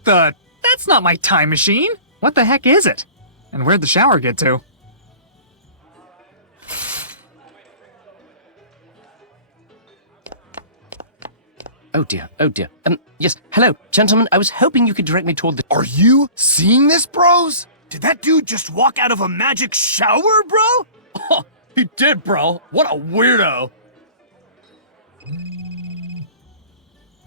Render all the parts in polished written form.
What the? That's not my time machine! What the heck is it? And where'd the shower get to? Oh dear, oh dear. Yes, hello, gentlemen, I was hoping you could direct me toward the... Are you seeing this, bros? Did that dude just walk out of a magic shower, bro? Oh, he did, bro. What a weirdo.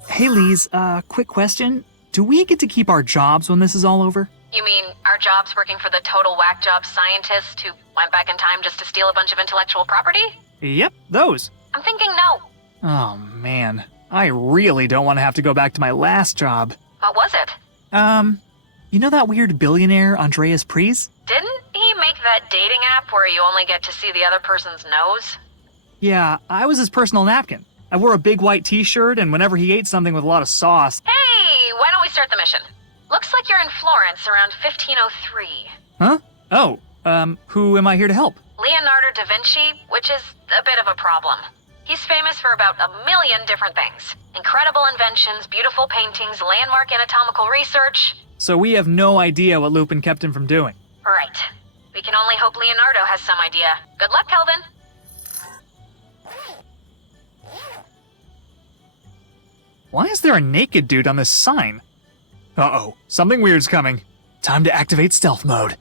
Hey, Lise, quick question. Do we get to keep our jobs when this is all over? You mean our jobs working for the total whack job scientist who went back in time just to steal a bunch of intellectual property? Yep, those. I'm thinking no. Oh, man. I really don't want to have to go back to my last job. What was it? You know that weird billionaire, Andreas Priest? Didn't he make that dating app where you only get to see the other person's nose? Yeah, I was his personal napkin. I wore a big white t-shirt, and whenever he ate something with a lot of sauce... Hey, why don't we start the mission? Looks like you're in Florence around 1503. Huh? Oh, who am I here to help? Leonardo da Vinci, which is a bit of a problem. He's famous for about 1 million different things. Incredible inventions, beautiful paintings, landmark anatomical research. So we have no idea what Lupin kept him from doing. Right. We can only hope Leonardo has some idea. Good luck, Kelvin. Why is there a naked dude on this sign? Uh-oh, something weird's coming. Time to activate stealth mode.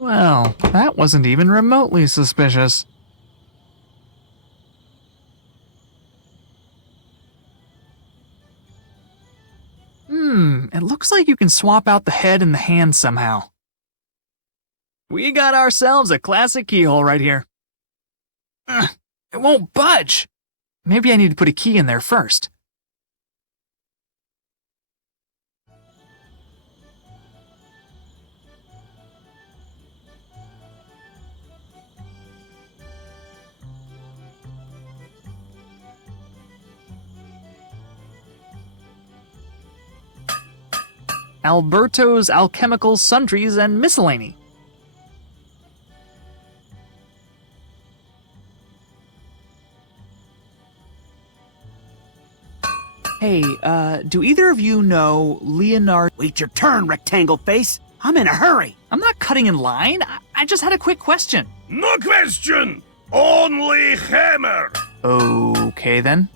Well, that wasn't even remotely suspicious. It looks like you can swap out the head and the hand somehow. We got ourselves a classic keyhole right here. It won't budge. Maybe I need to put a key in there first. Alberto's Alchemical Sundries and Miscellany. Hey, do either of you know Leonardo? Wait your turn, rectangle face. I'm in a hurry. I'm not cutting in line. I just had a quick question. No question! Only hammer! Okay, then.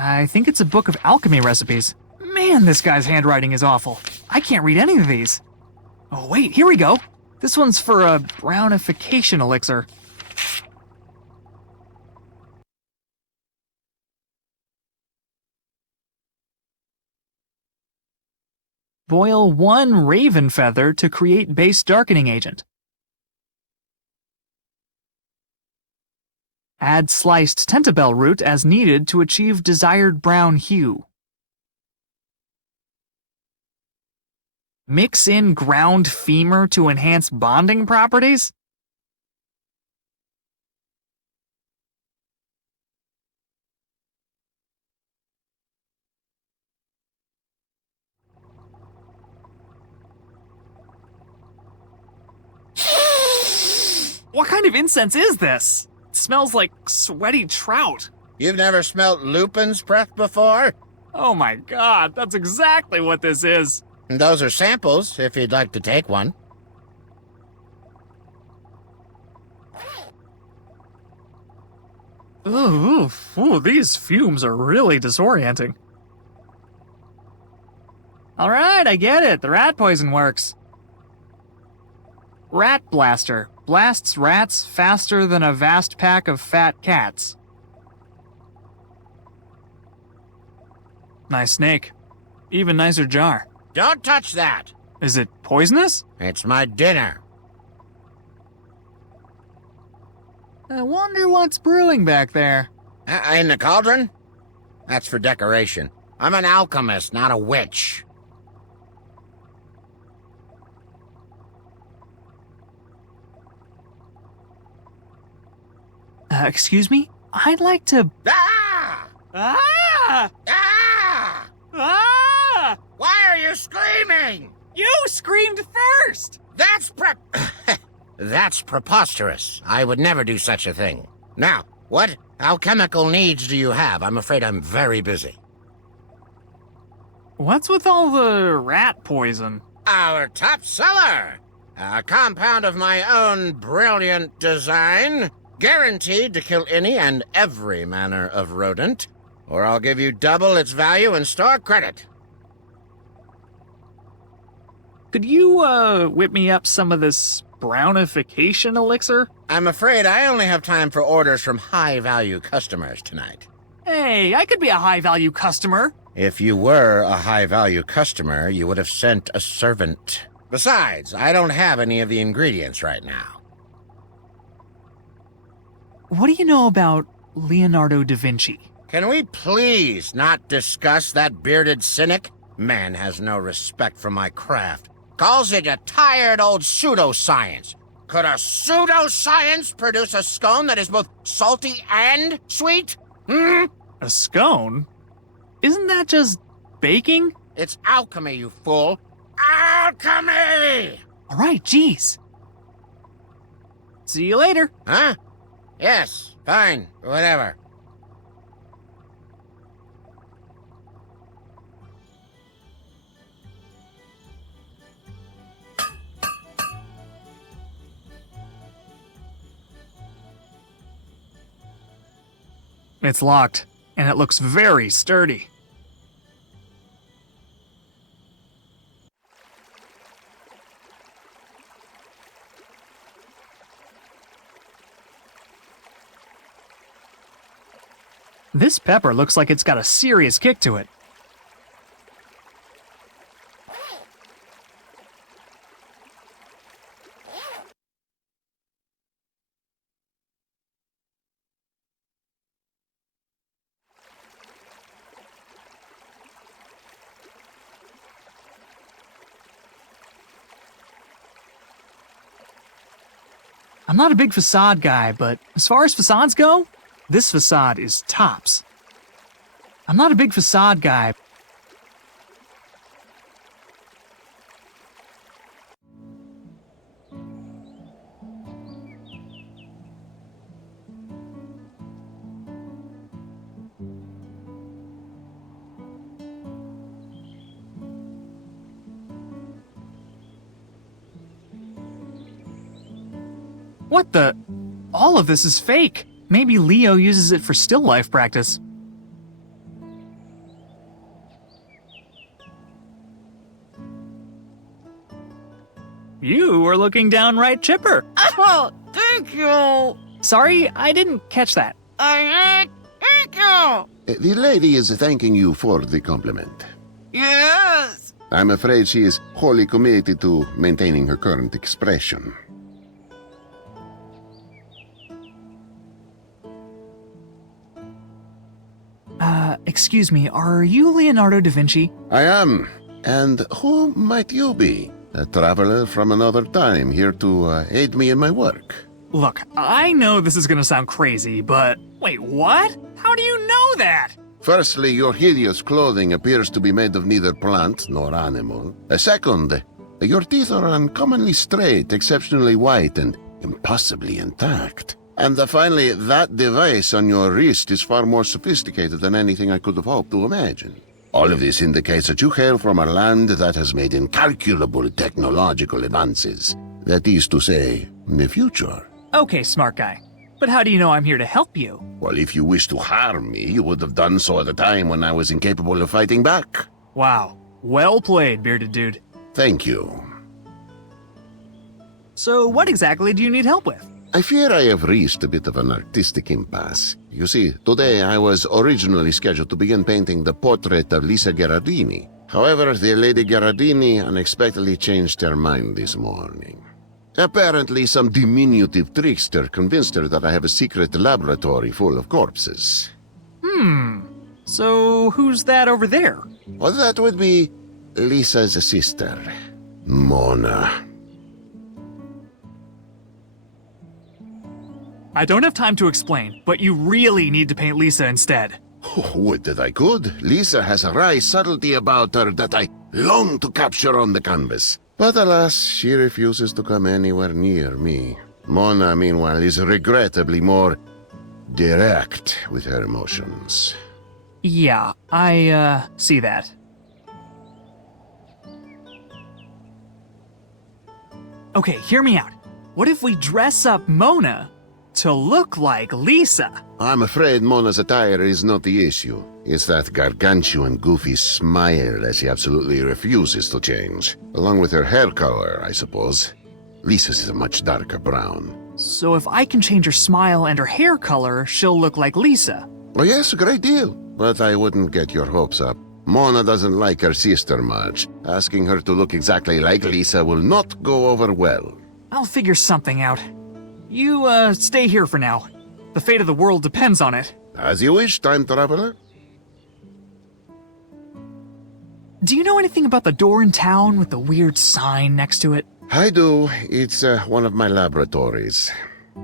I think it's a book of alchemy recipes. Man, this guy's handwriting is awful. I can't read any of these. Oh, wait, here we go. This one's for a brownification elixir. Boil 1 raven feather to create base darkening agent. Add sliced tentabell root as needed to achieve desired brown hue. Mix in ground femur to enhance bonding properties? What kind of incense is this? It smells like sweaty trout. You've never smelt Lupin's breath before? Oh my god, that's exactly what this is. Those are samples, if you'd like to take one. Ooh, these fumes are really disorienting. Alright, I get it. The rat poison works. Rat Blaster. Blasts rats faster than a vast pack of fat cats. Nice snake. Even nicer jar. Don't touch that. Is it poisonous? It's my dinner. I wonder what's brewing back there. In the cauldron? That's for decoration. I'm an alchemist, not a witch. Excuse me? I'd like to... Ah! Ah! Ah! Ah! Why are you screaming? You screamed first! That's preposterous. I would never do such a thing. Now, what alchemical needs do you have? I'm afraid I'm very busy. What's with all the rat poison? Our top seller! A compound of my own brilliant design, guaranteed to kill any and every manner of rodent, or I'll give you double its value in store credit. Could you, whip me up some of this brownification elixir? I'm afraid I only have time for orders from high-value customers tonight. Hey, I could be a high-value customer. If you were a high-value customer, you would have sent a servant. Besides, I don't have any of the ingredients right now. What do you know about Leonardo da Vinci? Can we please not discuss that bearded cynic? Man has no respect for my craft. Calls it a tired old pseudoscience. Could a pseudoscience produce a scone that is both salty and sweet? Hmm? A scone? Isn't that just baking? It's alchemy, you fool. Alchemy! All right, geez. See you later. Huh? Yes, fine, whatever. It's locked, and it looks very sturdy. This pepper looks like it's got a serious kick to it. I'm not a big facade guy, but as far as facades go, this facade is tops. I'm not a big facade guy. What the? All of this is fake. Maybe Leo uses it for still life practice. You are looking downright chipper. Oh, thank you. Sorry, I didn't catch that. Thank you. The lady is thanking you for the compliment. Yes. I'm afraid she is wholly committed to maintaining her current expression. Excuse me, are you Leonardo da Vinci? I am. And who might you be? A traveler from another time here to aid me in my work. Look, I know this is gonna sound crazy, but wait, what? How do you know that? Firstly, your hideous clothing appears to be made of neither plant nor animal. Second, your teeth are uncommonly straight, exceptionally white, and impossibly intact. And finally, that device on your wrist is far more sophisticated than anything I could have hoped to imagine. All of this indicates that you hail from a land that has made incalculable technological advances. That is to say, the future. Okay, smart guy. But how do you know I'm here to help you? Well, if you wish to harm me, you would have done so at a time when I was incapable of fighting back. Wow. Well played, bearded dude. Thank you. So what exactly do you need help with? I fear I have reached a bit of an artistic impasse. You see, today I was originally scheduled to begin painting the portrait of Lisa Gherardini. However, the Lady Gherardini unexpectedly changed her mind this morning. Apparently, some diminutive trickster convinced her that I have a secret laboratory full of corpses. So who's that over there? Well, that would be Lisa's sister, Mona. I don't have time to explain, but you really need to paint Lisa instead. Would that I could. Lisa has a wry subtlety about her that I long to capture on the canvas. But alas, she refuses to come anywhere near me. Mona, meanwhile, is regrettably more direct with her emotions. Yeah, I, see that. Okay, hear me out. What if we dress up Mona to look like Lisa? I'm afraid Mona's attire is not the issue. It's that gargantuan, goofy smile that she absolutely refuses to change. Along with her hair color, I suppose. Lisa's is a much darker brown. So if I can change her smile and her hair color, she'll look like Lisa. Oh yes, a great deal. But I wouldn't get your hopes up. Mona doesn't like her sister much. Asking her to look exactly like Lisa will not go over well. I'll figure something out. You, stay here for now. The fate of the world depends on it. As you wish, time traveler. Do you know anything about the door in town with the weird sign next to it? I do. It's one of my laboratories.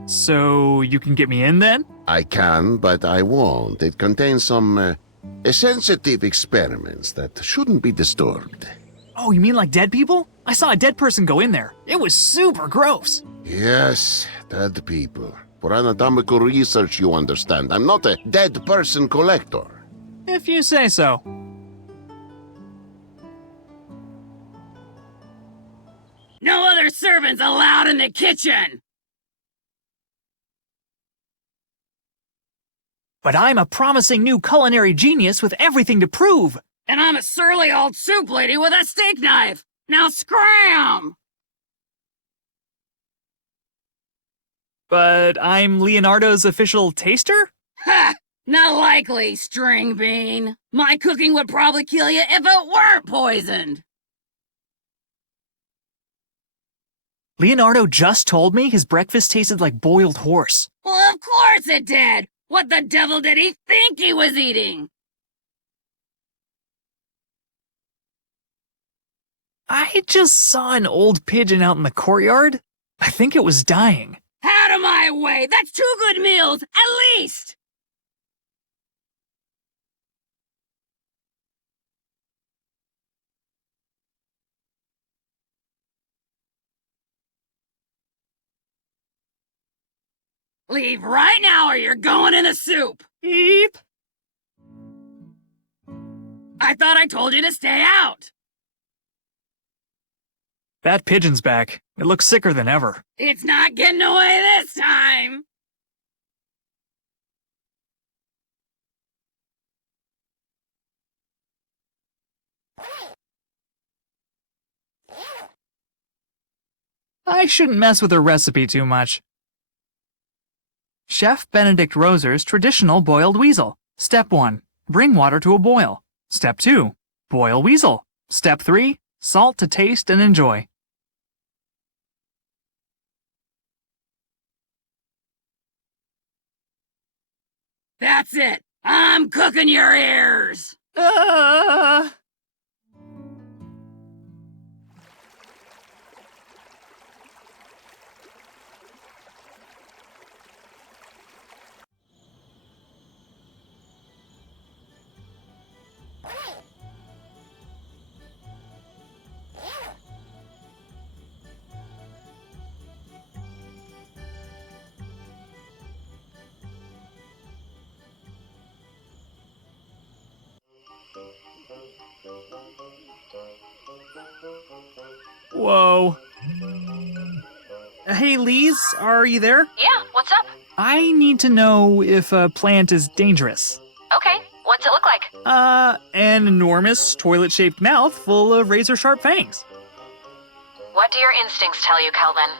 So you can get me in then? I can, but I won't. It contains some sensitive experiments that shouldn't be disturbed. Oh, you mean like dead people? I saw a dead person go in there. It was super gross. Yes, dead people. For anatomical research, you understand. I'm not a dead person collector. If you say so. No other servants allowed in the kitchen! But I'm a promising new culinary genius with everything to prove. And I'm a surly old soup lady with a steak knife! Now scram! But I'm Leonardo's official taster? Ha! Not likely, string bean. My cooking would probably kill you if it weren't poisoned. Leonardo just told me his breakfast tasted like boiled horse. Well, of course it did! What the devil did he think he was eating? I just saw an old pigeon out in the courtyard. I think it was dying. Out of my way! That's 2 good meals, at least! Leave right now or you're going in the soup! Beep. I thought I told you to stay out! That pigeon's back. It looks sicker than ever. It's not getting away this time! I shouldn't mess with her recipe too much. Chef Benedict Roser's traditional boiled weasel. Step 1. Bring water to a boil. Step 2. Boil weasel. Step 3. Salt to taste and enjoy. That's it! I'm cooking your ears! Whoa. Hey, Lise, are you there? Yeah, what's up? I need to know if a plant is dangerous. Okay, what's it look like? An enormous toilet-shaped mouth full of razor-sharp fangs. What do your instincts tell you, Kelvin?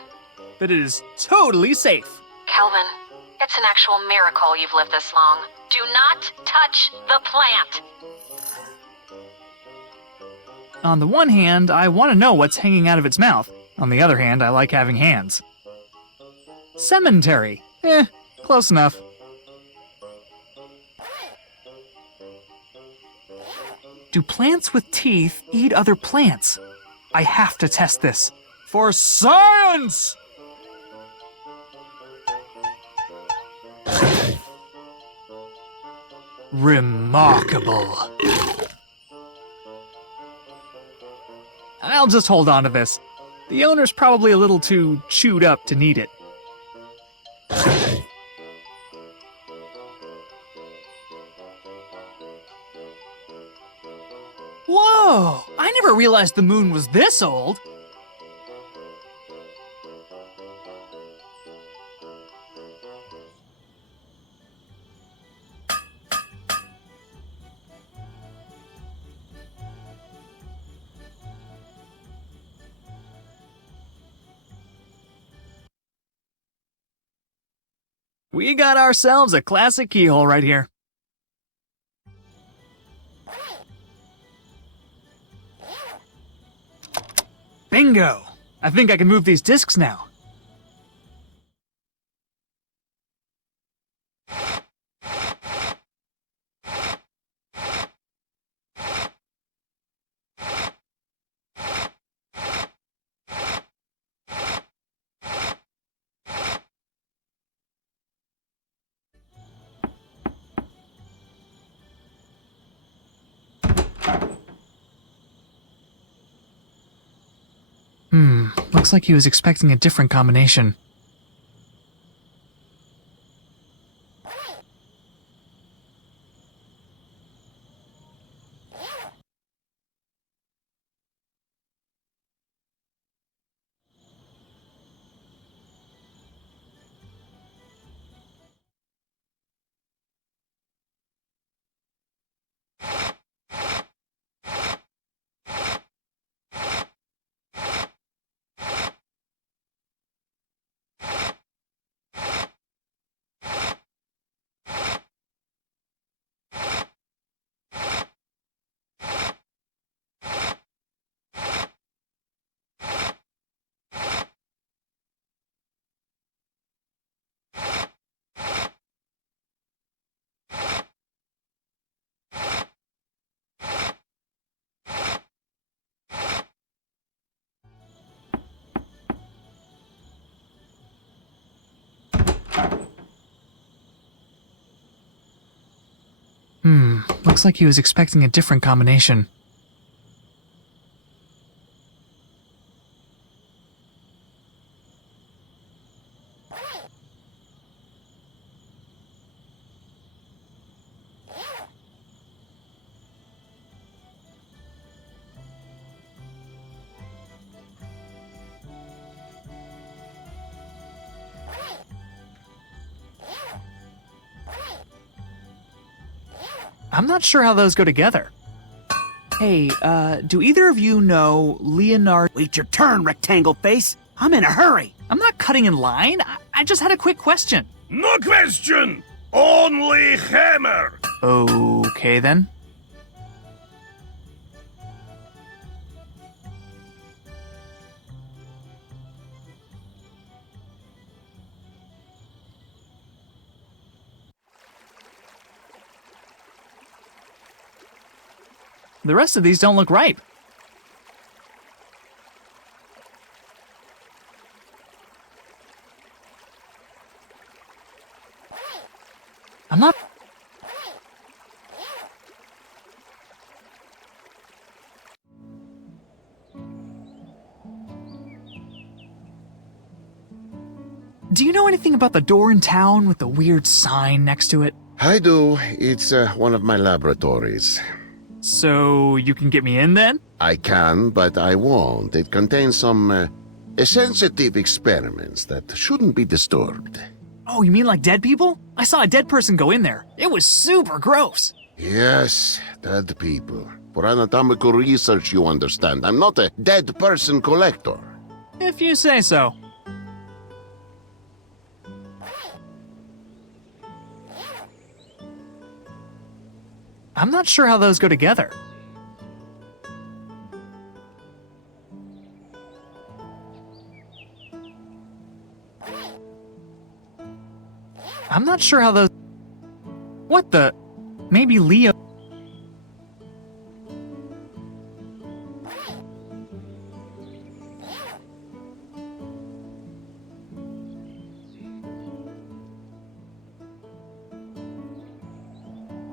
but it is totally safe. Kelvin, it's an actual miracle you've lived this long. Do not touch the plant. On the one hand, I want to know what's hanging out of its mouth. On the other hand, I like having hands. Cemetery. Close enough. Do plants with teeth eat other plants? I have to test this. For science! Remarkable. I'll just hold on to this. The owner's probably a little too chewed up to need it. Whoa! I never realized the moon was this old. We got ourselves a classic keyhole right here. Bingo! I think I can move these discs now. Looks like he was expecting a different combination. Looks like he was expecting a different combination. I'm not sure how those go together. Hey, do either of you know Leonard? Wait your turn, rectangle face. I'm in a hurry. I'm not cutting in line. I just had a quick question. No question! Only hammer! Okay, then. The rest of these don't look ripe. I'm not... Do you know anything about the door in town with the weird sign next to it? I do. It's one of my laboratories. So you can get me in then? I can, but I won't. It contains some sensitive experiments that shouldn't be disturbed. Oh, you mean like dead people? I saw a dead person go in there. It was super gross. Yes, dead people. For anatomical research, you understand. I'm not a dead person collector. If you say so. I'm not sure how those go together. I'm not sure how those... What the... Maybe Leo...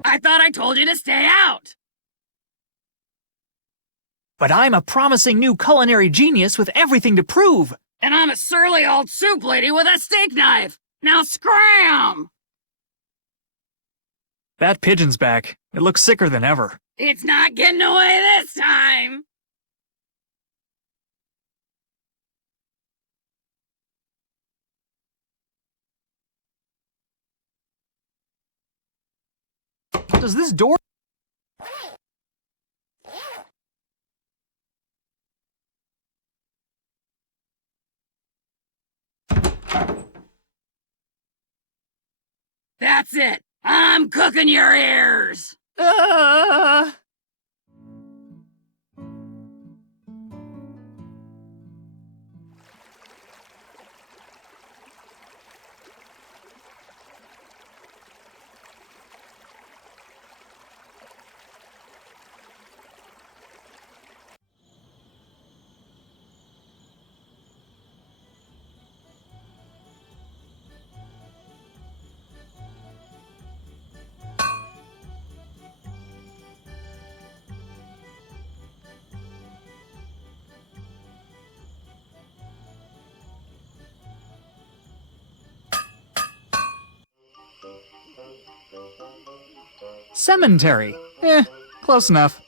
I thought I told you to stay out! But I'm a promising new culinary genius with everything to prove! And I'm a surly old soup lady with a steak knife! Now scram! That pigeon's back. It looks sicker than ever. It's not getting away this time! Does this door... That's it! I'm cooking your ears! Cemetery. Close enough.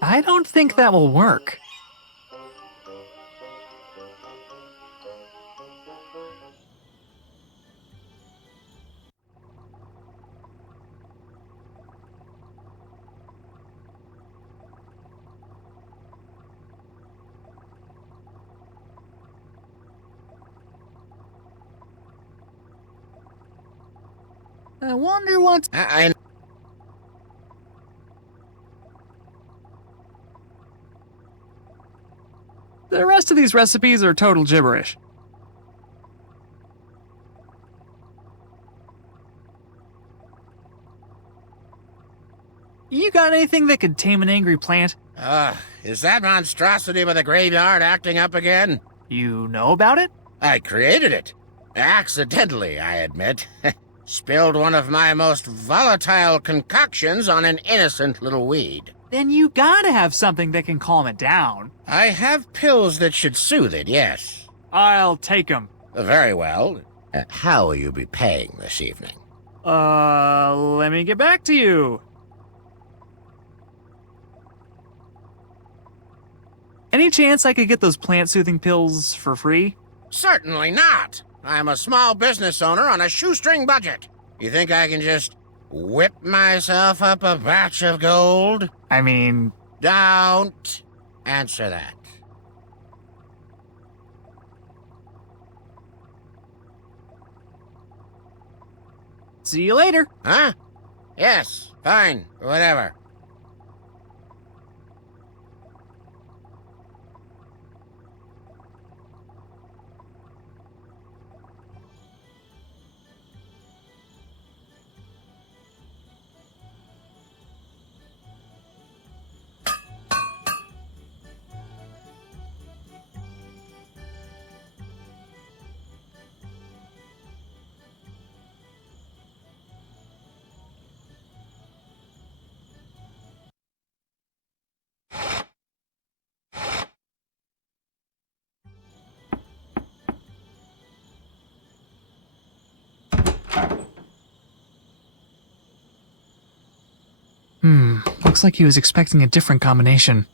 I don't think that will work. I wonder what's... The rest of these recipes are total gibberish. You got anything that could tame an angry plant? Is that monstrosity by the graveyard acting up again? You know about it? I created it. Accidentally, I admit. Spilled one of my most volatile concoctions on an innocent little weed. Then you gotta have something that can calm it down. I have pills that should soothe it, yes. I'll take them. Very well. How will you be paying this evening? Let me get back to you. Any chance I could get those plant-soothing pills for free? Certainly not. I'm a small business owner on a shoestring budget. You think I can just whip myself up a batch of gold? I mean... Don't answer that. See you later. Huh? Yes, fine, whatever. Looks like he was expecting a different combination.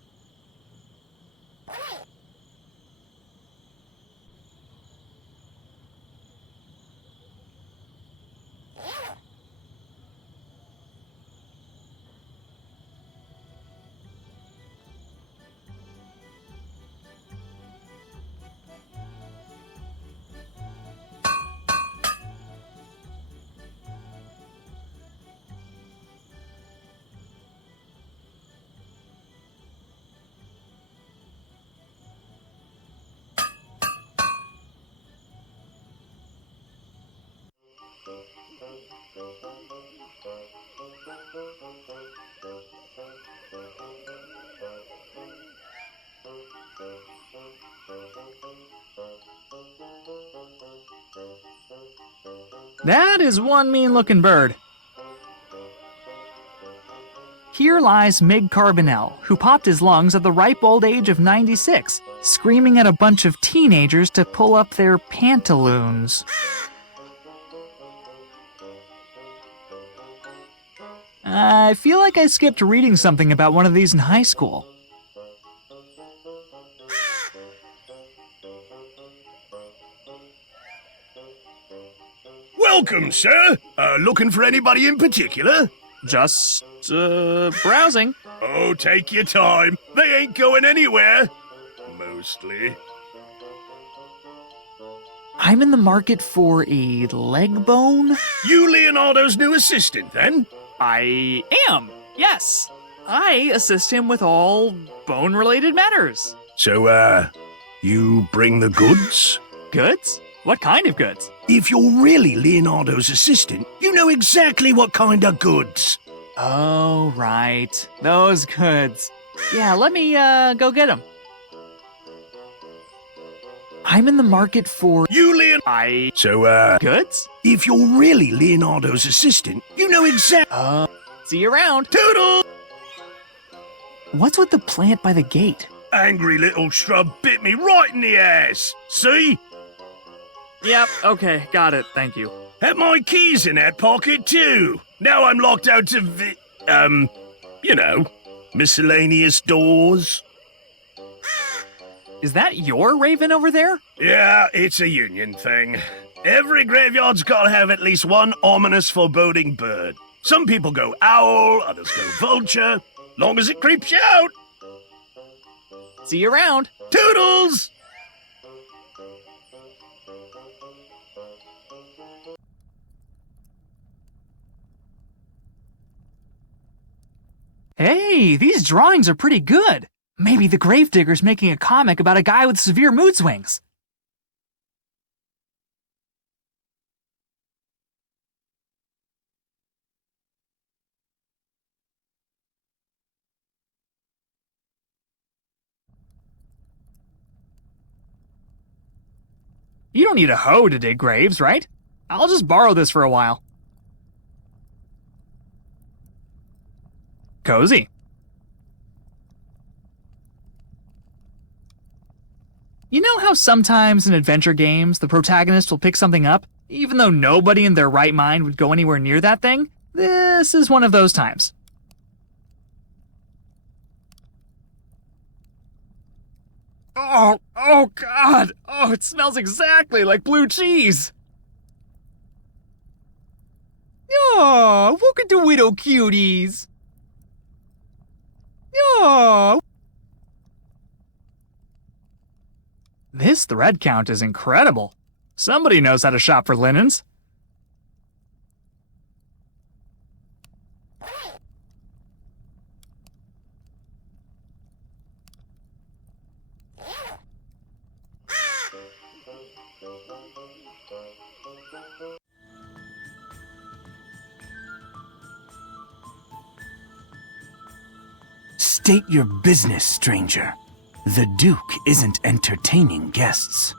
That is one mean-looking bird. Here lies Mig Carbonell, who popped his lungs at the ripe old age of 96, screaming at a bunch of teenagers to pull up their pantaloons. I feel like I skipped reading something about one of these in high school. Welcome, sir. Looking for anybody in particular? Just, browsing. Oh, take your time. They ain't going anywhere. Mostly. I'm in the market for a leg bone? You Leonardo's new assistant, then? I am, yes. I assist him with all bone-related matters. So, you bring the goods? Goods? What kind of goods? If you're really Leonardo's assistant, you know exactly what kind of goods. Oh, right. Those goods. Yeah, let me, go get them. I'm in the market for... You So, goods? if you're really Leonardo's assistant, you know exactly... See you around. Toodle! What's with the plant by the gate? Angry little shrub bit me right in the ass. See? Yep, okay, got it, thank you. Had my keys in that pocket, too. Now I'm locked out to miscellaneous doors. Is that your raven over there? Yeah, it's a union thing. Every graveyard's gotta have at least one ominous, foreboding bird. Some people go owl, others go vulture. Long as it creeps you out. See you around. Toodles! Hey, these drawings are pretty good. Maybe the gravedigger's making a comic about a guy with severe mood swings. You don't need a hoe to dig graves, right? I'll just borrow this for a while. Cozy. You know how sometimes in adventure games, the protagonist will pick something up, even though nobody in their right mind would go anywhere near that thing? This is one of those times. Oh God! Oh, it smells exactly like blue cheese! Oh, look at the little cuties! Oh! This thread count is incredible. Somebody knows how to shop for linens. State your business, stranger. The Duke isn't entertaining guests.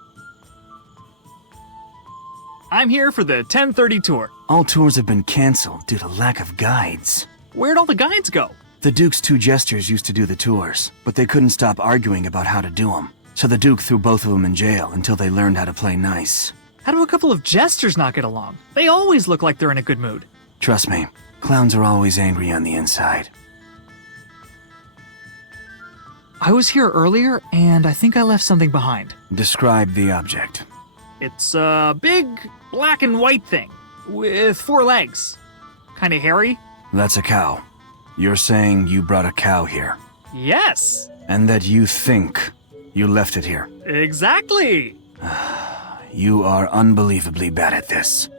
I'm here for the 10:30 tour. All tours have been canceled due to lack of guides. Where'd all the guides go? The Duke's two jesters used to do the tours, but they couldn't stop arguing about how to do them. So the Duke threw both of them in jail until they learned how to play nice. How do a couple of jesters not get along? They always look like they're in a good mood. Trust me, clowns are always angry on the inside. I was here earlier, and I think I left something behind. Describe the object. It's a big black and white thing with 4 legs. Kinda hairy. That's a cow. You're saying you brought a cow here. Yes! And that you think you left it here. Exactly! You are unbelievably bad at this.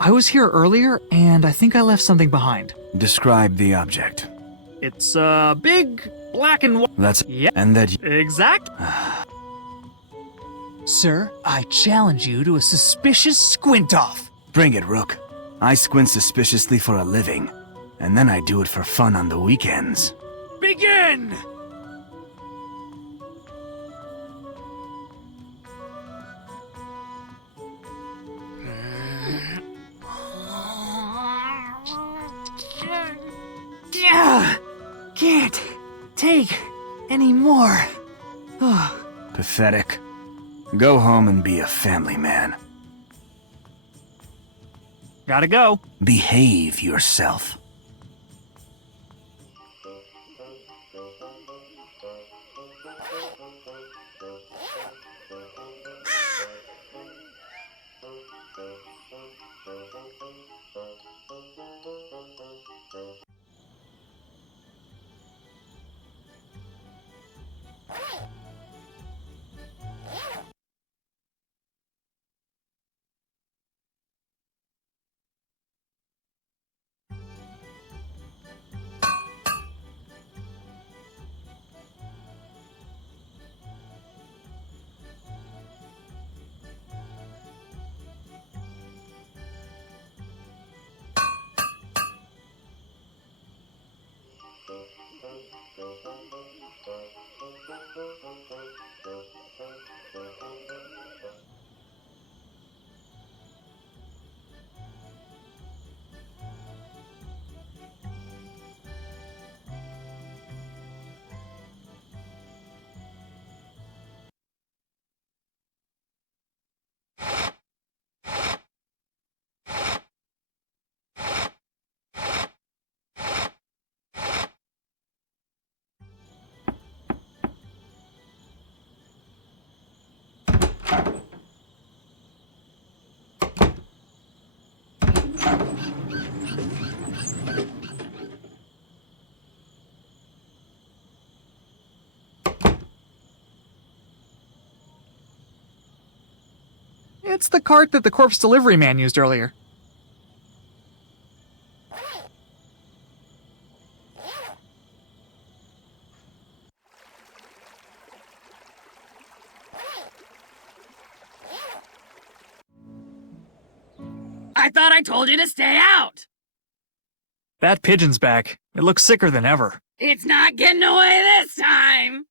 I was here earlier, and I think I left something behind. Describe the object. It's a big black and white. That's yeah. And that Exact. Sir, I challenge you to a suspicious squint-off. Bring it, Rook. I squint suspiciously for a living, and then I do it for fun on the weekends. Begin! anymore. Pathetic. Go home and be a family man. Gotta go. Behave yourself. It's the cart that the corpse delivery man used earlier. I thought I told you to stay out! That pigeon's back. It looks sicker than ever. It's not getting away this time!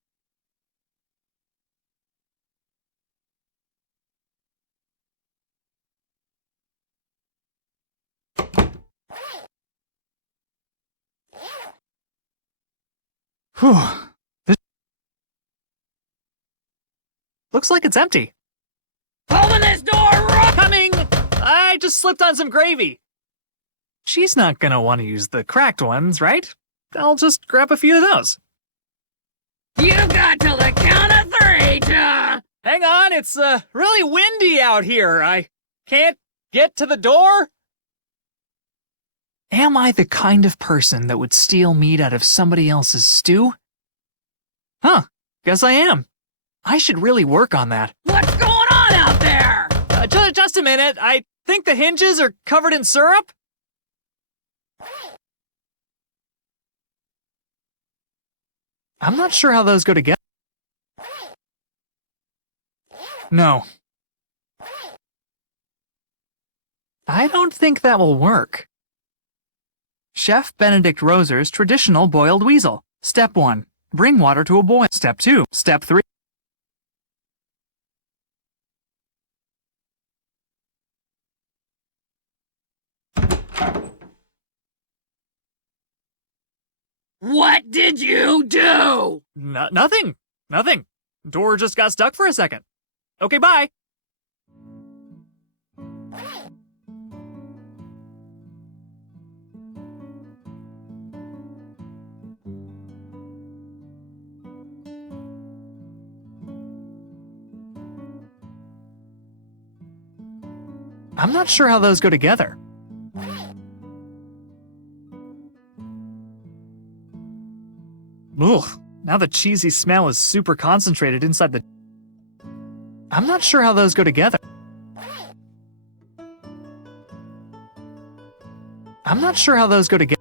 Whew. This looks like it's empty. Open this door, Rook! Coming! I just slipped on some gravy. She's not gonna want to use the cracked ones, right? I'll just grab a few of those. You've got till the count of 3 to... Hang on, it's really windy out here. I can't get to the door. Am I the kind of person that would steal meat out of somebody else's stew? Huh, guess I am. I should really work on that. What's going on out there? Just a minute, I think the hinges are covered in syrup. I'm not sure how those go together. No. I don't think that will work. Chef Benedict Roser's traditional boiled weasel. Step 1. Bring water to a boil. Step 2. Step 3. What did you do? Nothing. Nothing. Door just got stuck for a second. Okay, bye. I'm not sure how those go together. Ugh, now the cheesy smell is super concentrated inside the... I'm not sure how those go together. I'm not sure how those go together.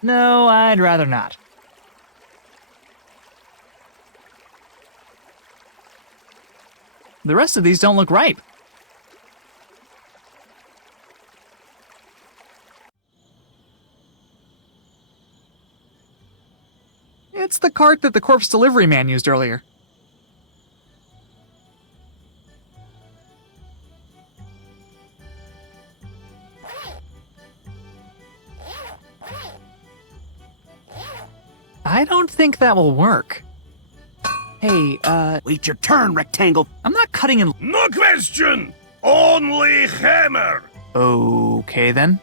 No, I'd rather not. The rest of these don't look ripe. It's the cart that the corpse delivery man used earlier. I don't think that will work. Hey, Wait your turn, rectangle. I'm not cutting in. No question! Only hammer! Okay then.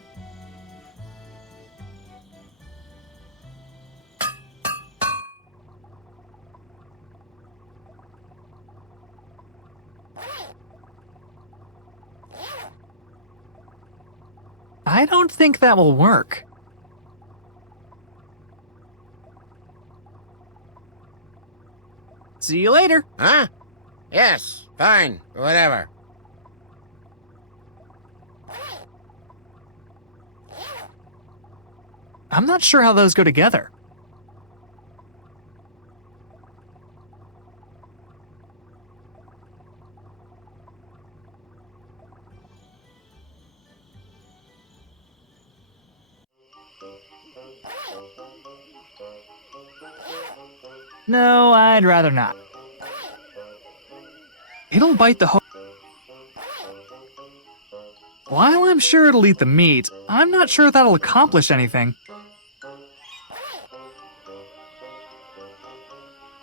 I don't think that will work. See you later. Huh? Yes, fine, whatever. I'm not sure how those go together. No, I'd rather not. It'll bite the hook. While I'm sure it'll eat the meat, I'm not sure that'll accomplish anything.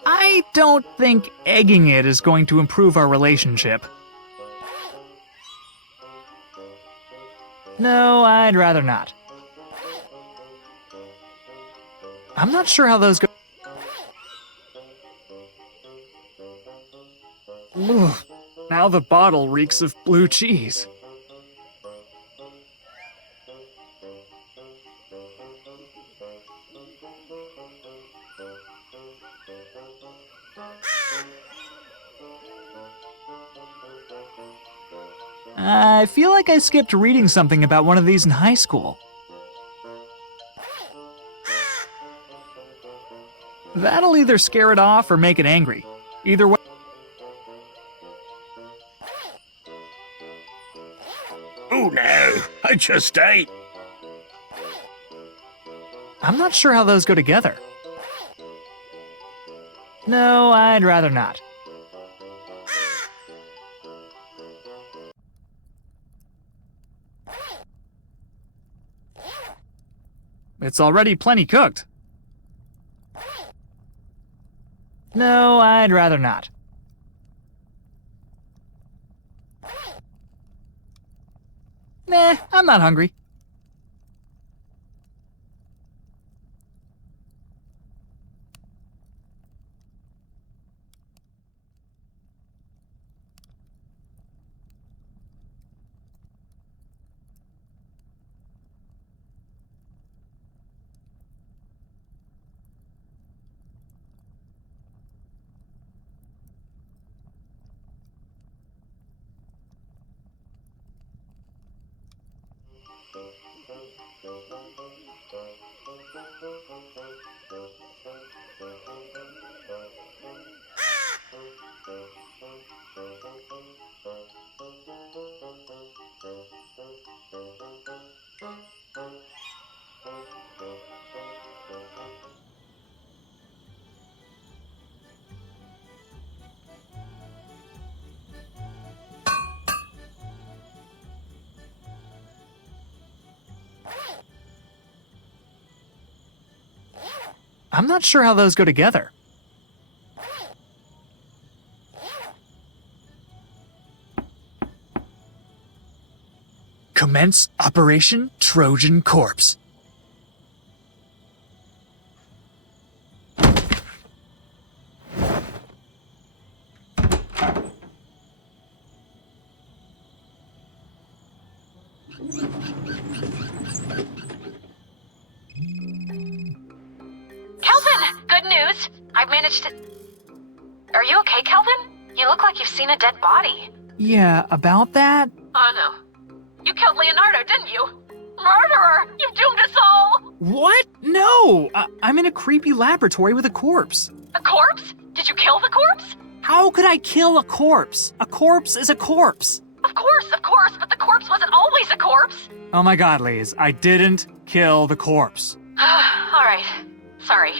I don't think egging it is going to improve our relationship. No, I'd rather not. I'm not sure how those go. Ugh, now the bottle reeks of blue cheese. I feel like I skipped reading something about one of these in high school. That'll either scare it off or make it angry. Either way. Oh no, I just ate. I'm not sure how those go together. No, I'd rather not. It's already plenty cooked. No, I'd rather not. Nah, I'm not hungry. I'm not sure how those go together. Commence Operation Trojan Corpse. I've managed to... Are you okay, Kelvin? You look like you've seen a dead body. Yeah, about that? Oh, no. You killed Leonardo, didn't you? Murderer! You've doomed us all! What? No! I'm in a creepy laboratory with a corpse. A corpse? Did you kill the corpse? How could I kill a corpse? A corpse is a corpse. Of course, but the corpse wasn't always a corpse. Oh my god, Liz, I didn't kill the corpse. Alright, sorry.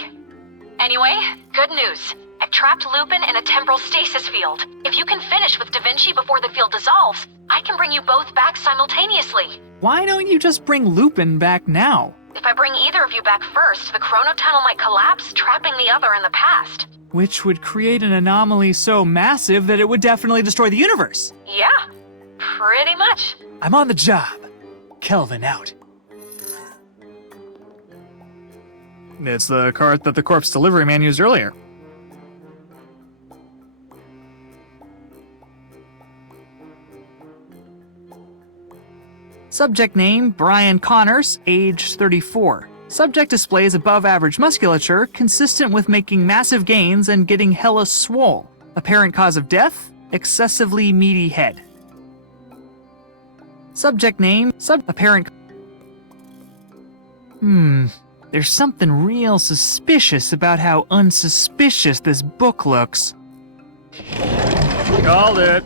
Anyway, good news. I've trapped Lupin in a temporal stasis field. If you can finish with Da Vinci before the field dissolves, I can bring you both back simultaneously. Why don't you just bring Lupin back now? If I bring either of you back first, the chronotunnel might collapse, trapping the other in the past. Which would create an anomaly so massive that it would definitely destroy the universe. Yeah, pretty much. I'm on the job. Kelvin out. It's the cart that the corpse delivery man used earlier. Subject name, Brian Connors, age 34. Subject displays above average musculature, consistent with making massive gains and getting hella swole. Apparent cause of death, excessively meaty head. Subject name, apparent... There's something real suspicious about how unsuspicious this book looks. Called it.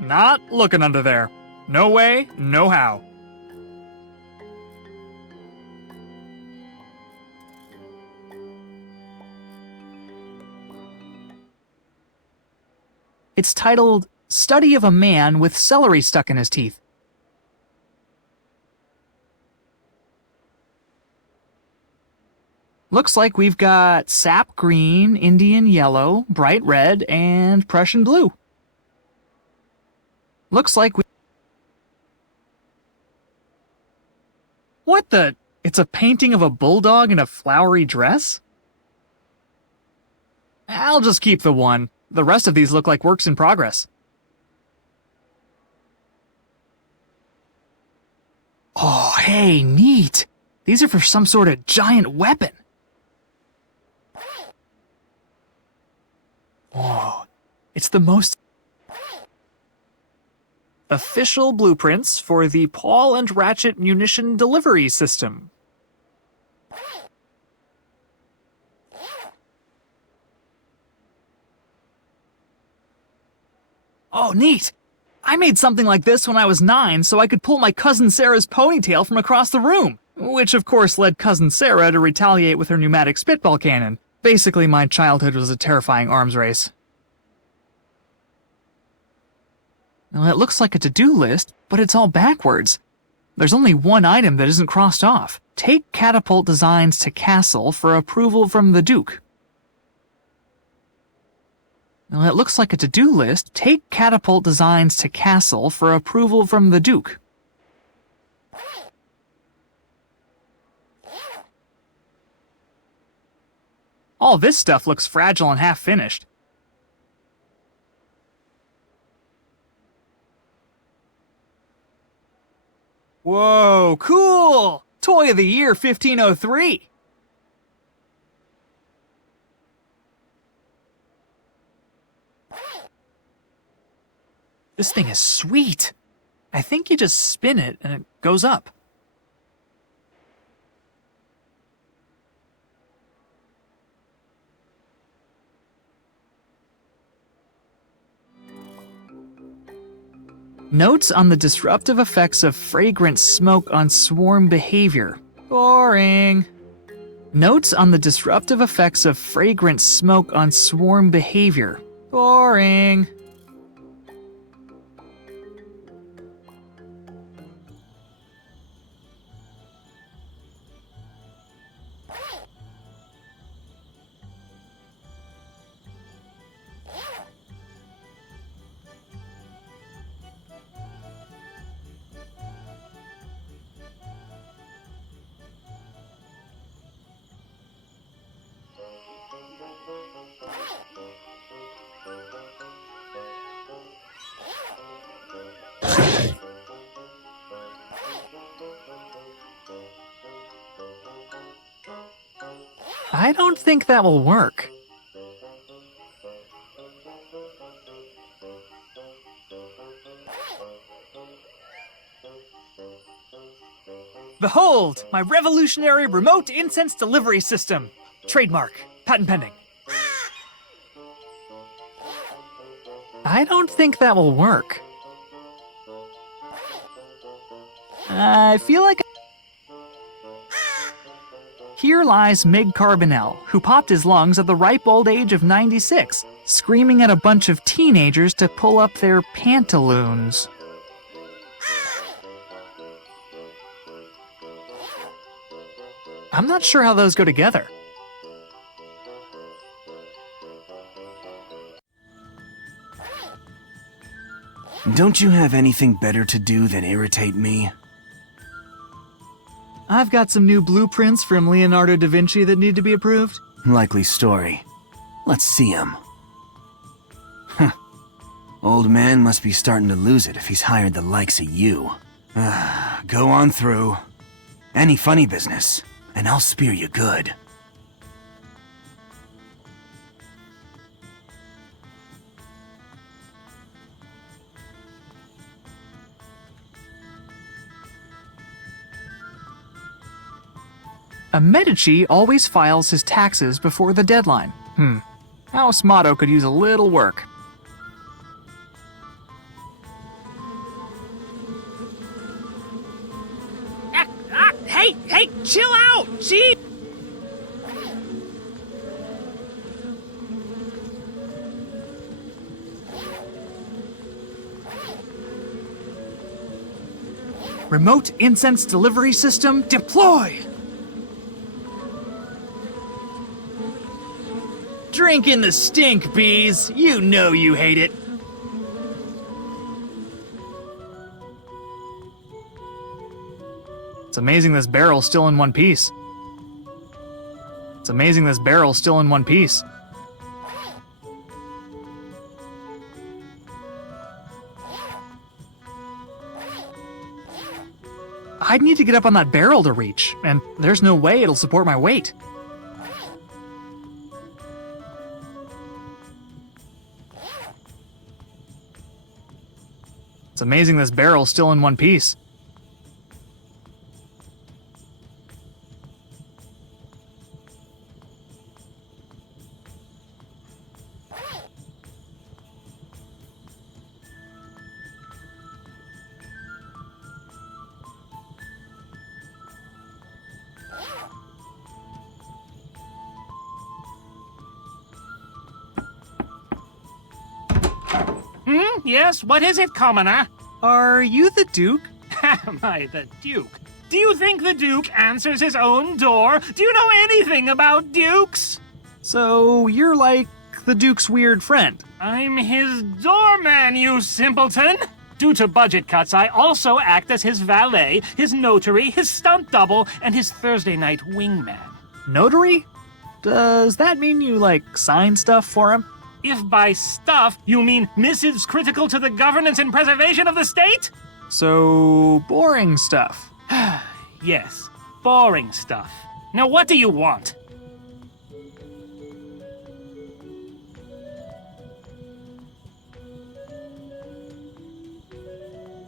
Not looking under there. No way, no how. It's titled Study of a Man with Celery Stuck in His Teeth. Looks like we've got sap green, Indian yellow, bright red, and Prussian blue. Looks like we... What the... It's a painting of a bulldog in a flowery dress? I'll just keep the one. The rest of these look like works in progress. Oh, hey, neat. These are for some sort of giant weapon. Whoa, it's the most... Official blueprints for the Paul and Ratchet munition delivery system. Oh, neat! I made something like this when I was 9 so I could pull my cousin Sarah's ponytail from across the room. Which of course led cousin Sarah to retaliate with her pneumatic spitball cannon. Basically, my childhood was a terrifying arms race. Well, it looks like a to-do list, but it's all backwards. There's only one item that isn't crossed off. Take catapult designs to castle for approval from the Duke. Well, it looks like a to-do list. Take catapult designs to castle for approval from the Duke. All this stuff looks fragile and half-finished. Whoa, cool! Toy of the Year 1503! This thing is sweet. I think you just spin it and it goes up. Notes on the disruptive effects of fragrant smoke on swarm behavior. Boring. Notes on the disruptive effects of fragrant smoke on swarm behavior. Boring. I don't think that will work. Behold, my revolutionary remote incense delivery system. Trademark. Patent pending. I don't think that will work. I feel like... Here lies Mig Carbonell, who popped his lungs at the ripe old age of 96, screaming at a bunch of teenagers to pull up their pantaloons. I'm not sure how those go together. Don't you have anything better to do than irritate me? I've got some new blueprints from Leonardo da Vinci that need to be approved. Likely story. Let's see him. Old man must be starting to lose it if he's hired the likes of you. Go on through. Any funny business, and I'll spear you good. A Medici always files his taxes before the deadline. House motto could use a little work. Hey, chill out! Gee! Remote incense delivery system deploy! Drink in the stink, bees. You know you hate it. It's amazing this barrel's still in one piece. It's amazing this barrel's still in one piece. I'd need to get up on that barrel to reach, and there's no way it'll support my weight. It's amazing this barrel's still in one piece. Yes, what is it, commoner? Are you the Duke? Am I the Duke? Do you think the Duke answers his own door? Do you know anything about Dukes? So you're like the Duke's weird friend. I'm his doorman, you simpleton! Due to budget cuts, I also act as his valet, his notary, his stunt double, and his Thursday night wingman. Notary? Does that mean you, like, sign stuff for him? If by stuff you mean missives critical to the governance and preservation of the state? So, boring stuff. Yes, boring stuff. Now what do you want?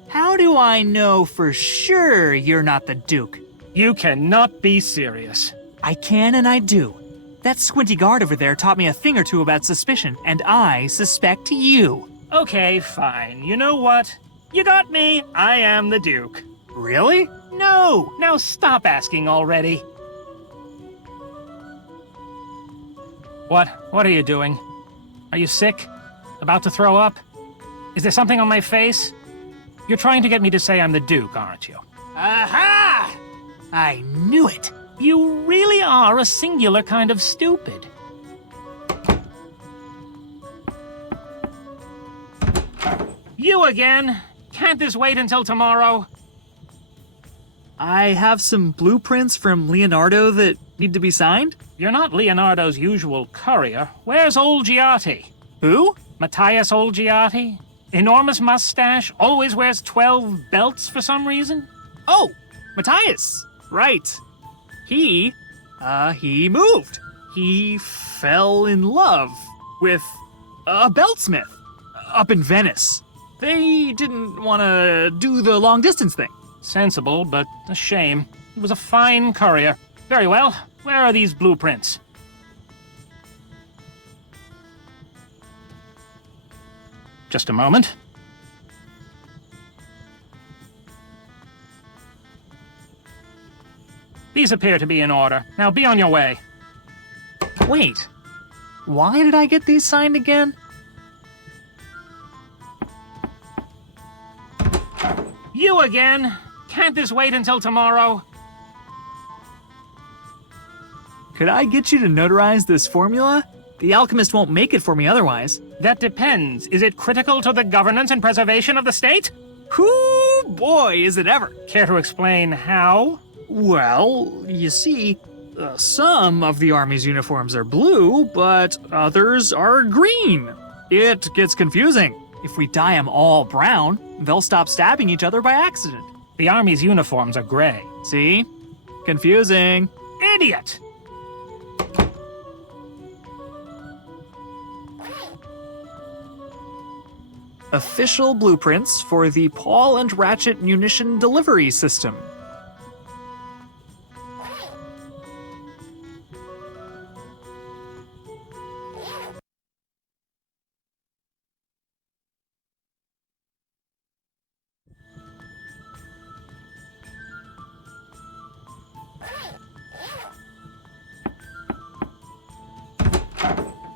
How do I know for sure you're not the Duke? You cannot be serious. I can and I do. That squinty guard over there taught me a thing or two about suspicion, and I suspect you. Okay, fine. You know what? You got me. I am the Duke. Really? No! Now stop asking already. What? What are you doing? Are you sick? About to throw up? Is there something on my face? You're trying to get me to say I'm the Duke, aren't you? Aha! I knew it. You really are a singular kind of stupid. You again? Can't this wait until tomorrow? I have some blueprints from Leonardo that need to be signed? You're not Leonardo's usual courier. Where's Olgiati? Who? Matthias Olgiati? Enormous mustache, always wears 12 belts for some reason? Oh, Matthias. Right. He moved. He fell in love with a beltsmith up in Venice. They didn't want to do the long distance thing. Sensible, but a shame. He was a fine courier. Very well. Where are these blueprints? Just a moment. These appear to be in order. Now be on your way. Wait, why did I get these signed again? You again? Can't this wait until tomorrow? Could I get you to notarize this formula? The alchemist won't make it for me otherwise. That depends. Is it critical to the governance and preservation of the state? Whoo, boy, is it ever! Care to explain how? Well, you see, some of the Army's uniforms are blue, but others are green. It gets confusing. If we dye them all brown, they'll stop stabbing each other by accident. The Army's uniforms are gray. See? Confusing. Idiot! Official blueprints for the Paul and Ratchet munition delivery system.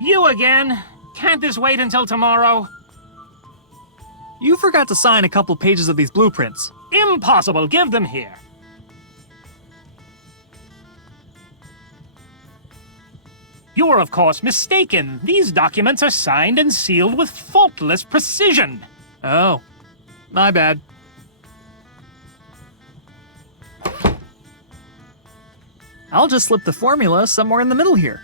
You again? Can't this wait until tomorrow? You forgot to sign a couple pages of these blueprints. Impossible! Give them here. You are, of course, mistaken. These documents are signed and sealed with faultless precision. Oh, my bad. I'll just slip the formula somewhere in the middle here.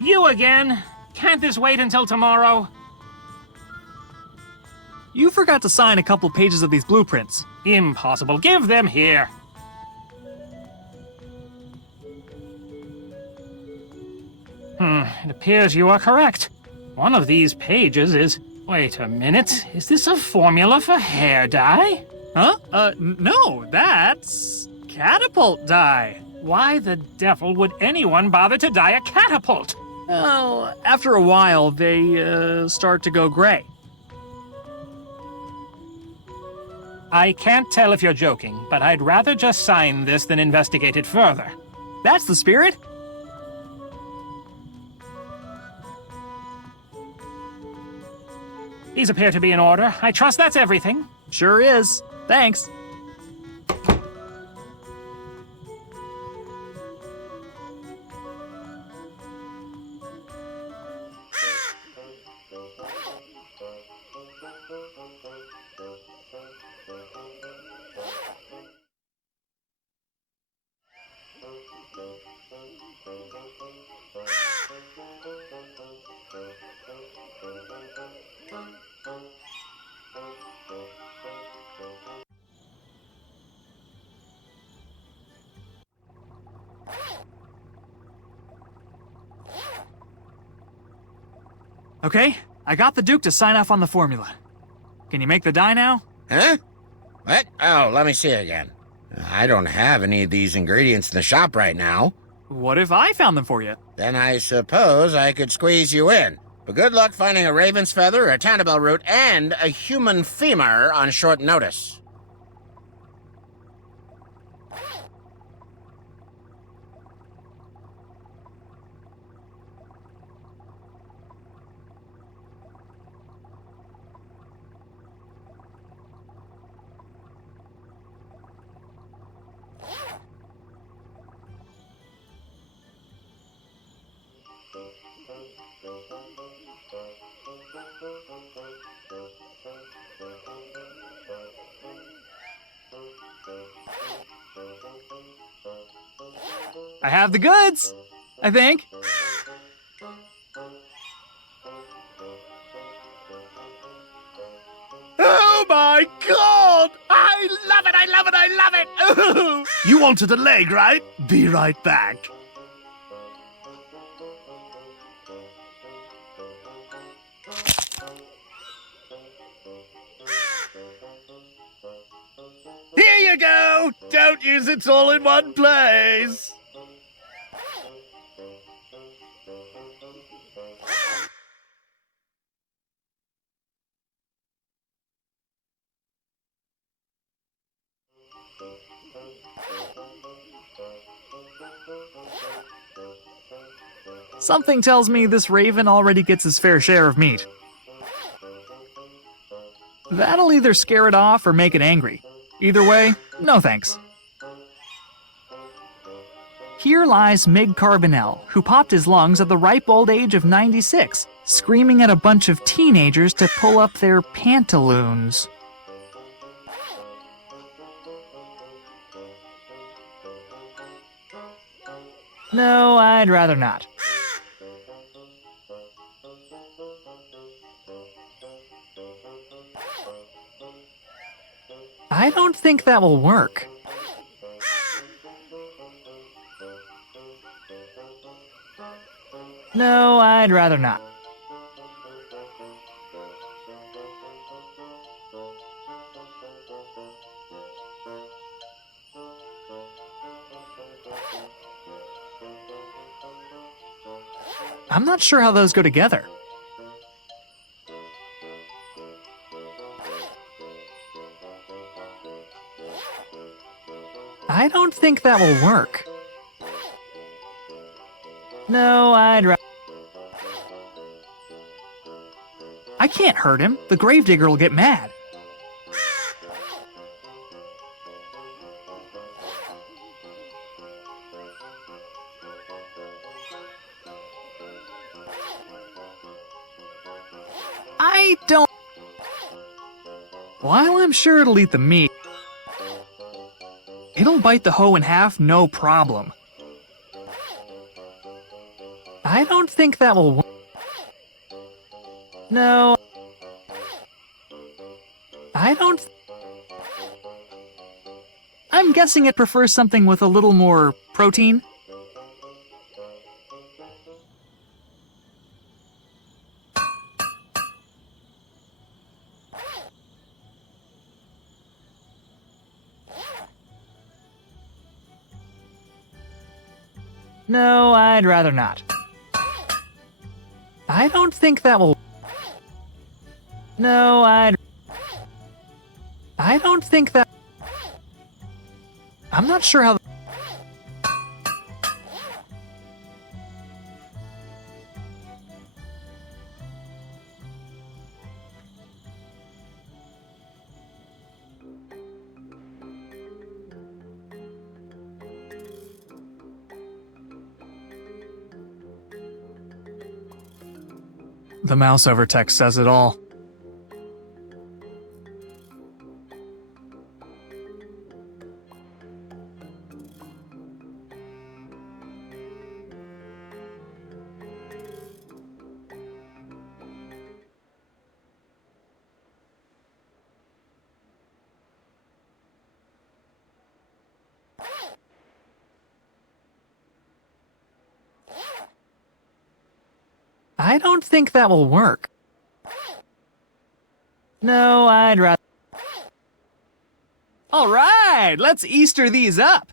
You again? Can't this wait until tomorrow? You forgot to sign a couple pages of these blueprints. Impossible. Give them here. It appears you are correct. One of these pages is... Wait a minute. Is this a formula for hair dye? Huh? No, that's... catapult dye. Why the devil would anyone bother to dye a catapult? Well, after a while, they, start to go gray. I can't tell if you're joking, but I'd rather just sign this than investigate it further. That's the spirit. These appear to be in order. I trust that's everything. Sure is. Thanks. Okay, I got the Duke to sign off on the formula. Can you make the dye now? Huh? What? Oh, let me see again. I don't have any of these ingredients in the shop right now. What if I found them for you? Then I suppose I could squeeze you in. But good luck finding a raven's feather, a tannibal root, and a human femur on short notice. I have the goods, I think. Oh my god! I love it, I love it, I love it! Ooh. You wanted a leg, right? Be right back. you go! Don't use it all in one place! Something tells me this raven already gets his fair share of meat. That'll either scare it off or make it angry. Either way, no thanks. Here lies Mig Carbonell, who popped his lungs at the ripe old age of 96, screaming at a bunch of teenagers to pull up their pantaloons. No, I'd rather not. I don't think that will work. No, I'd rather not. I'm not sure how those go together. I don't think that will work. No, I'd rather... I can't hurt him. The gravedigger will get mad. I don't... While I'm sure it'll eat the meat, it'll bite the hoe in half, no problem. I don't think that will work. No. I don't... I'm guessing it prefers something with a little more protein. No, I'd rather not. I don't think that will... No, I don't think that... I'm not sure how... The mouse over text says it all. I don't think that will work. No, I'd rather... All right, let's Easter these up.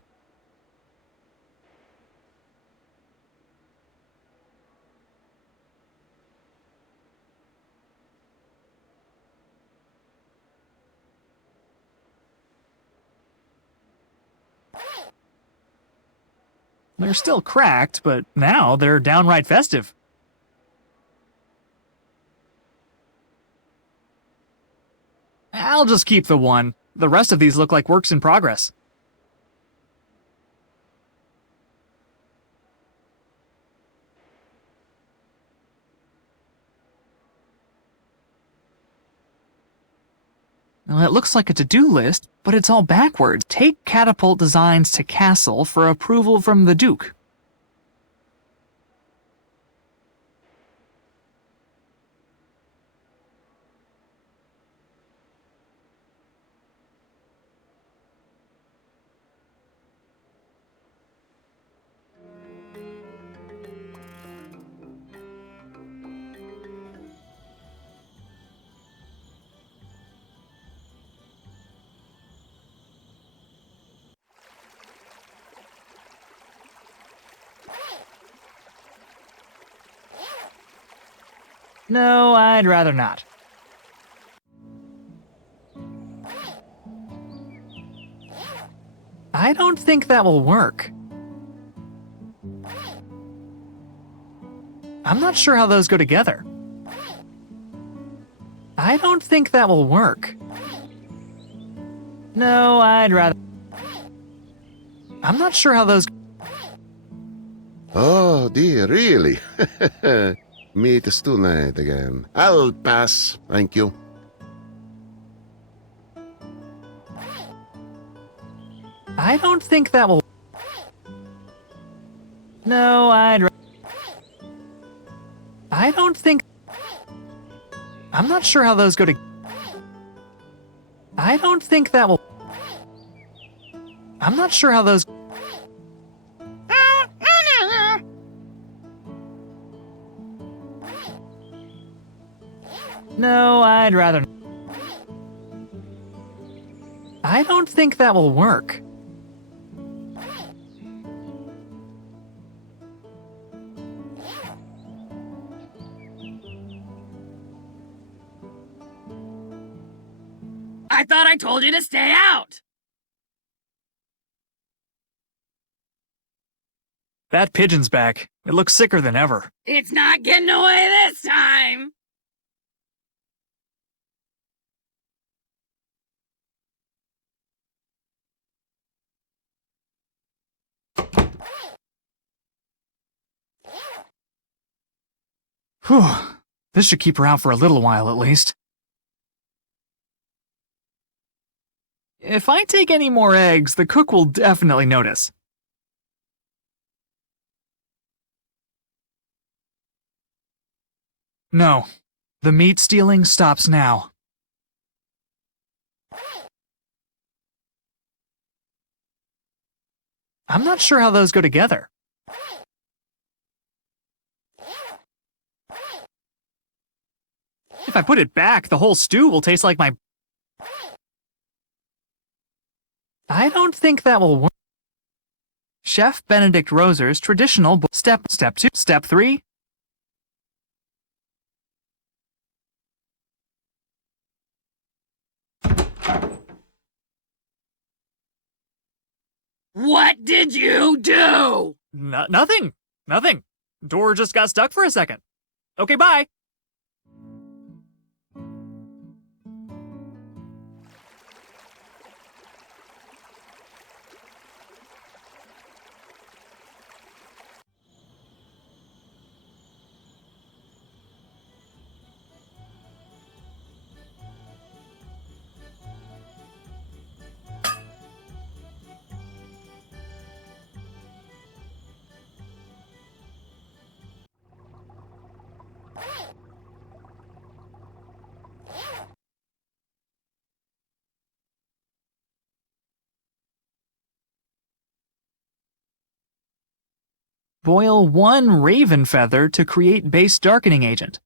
They're still cracked, but now they're downright festive. I'll just keep the one. The rest of these look like works in progress. Well, it looks like a to-do list, but it's all backwards. Take catapult designs to castle for approval from the Duke. No, I'd rather not. I don't think that will work. I'm not sure how those go together. I don't think that will work. No, I'd rather... I'm not sure how those... Oh dear, really? Meet tonight again. I'll pass, thank you. I don't think that will... No, I'd... I don't think... I'm not sure how those go to... I don't think that will... I'm not sure how those... No, I'd rather... I don't think that will work. I thought I told you to stay out! That pigeon's back. It looks sicker than ever. It's not getting away this time! Whew. This should keep her out for a little while at least. If I take any more eggs, the cook will definitely notice. No. The meat stealing stops now. I'm not sure how those go together. If I put it back, the whole stew will taste like my... I don't think that will work. Chef Benedict Roser's traditional Step 2, Step 3. What did you do? Nothing. Nothing. Door just got stuck for a second. Okay, bye. Boil 1 raven feather to create base darkening agent.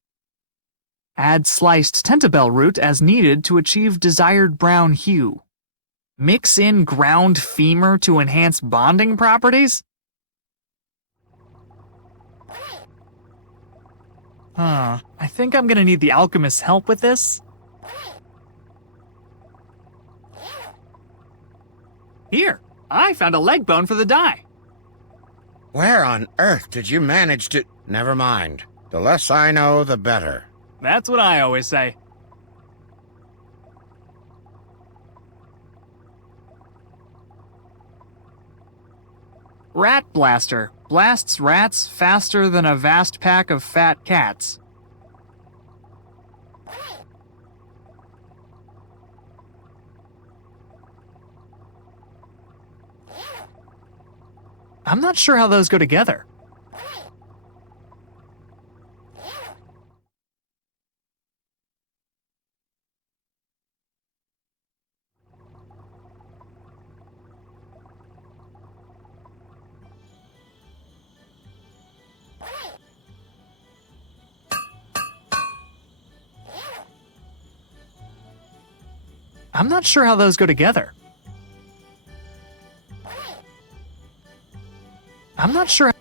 Add sliced tentabell root as needed to achieve desired brown hue. Mix in ground femur to enhance bonding properties? I think I'm gonna need the alchemist's help with this. Here, I found a leg bone for the dye. Where on earth did you manage to... Never mind. The less I know, the better. That's what I always say. Rat Blaster blasts rats faster than a vast pack of fat cats. I'm not sure how those go together. I'm not sure how those go together. I'm not sure.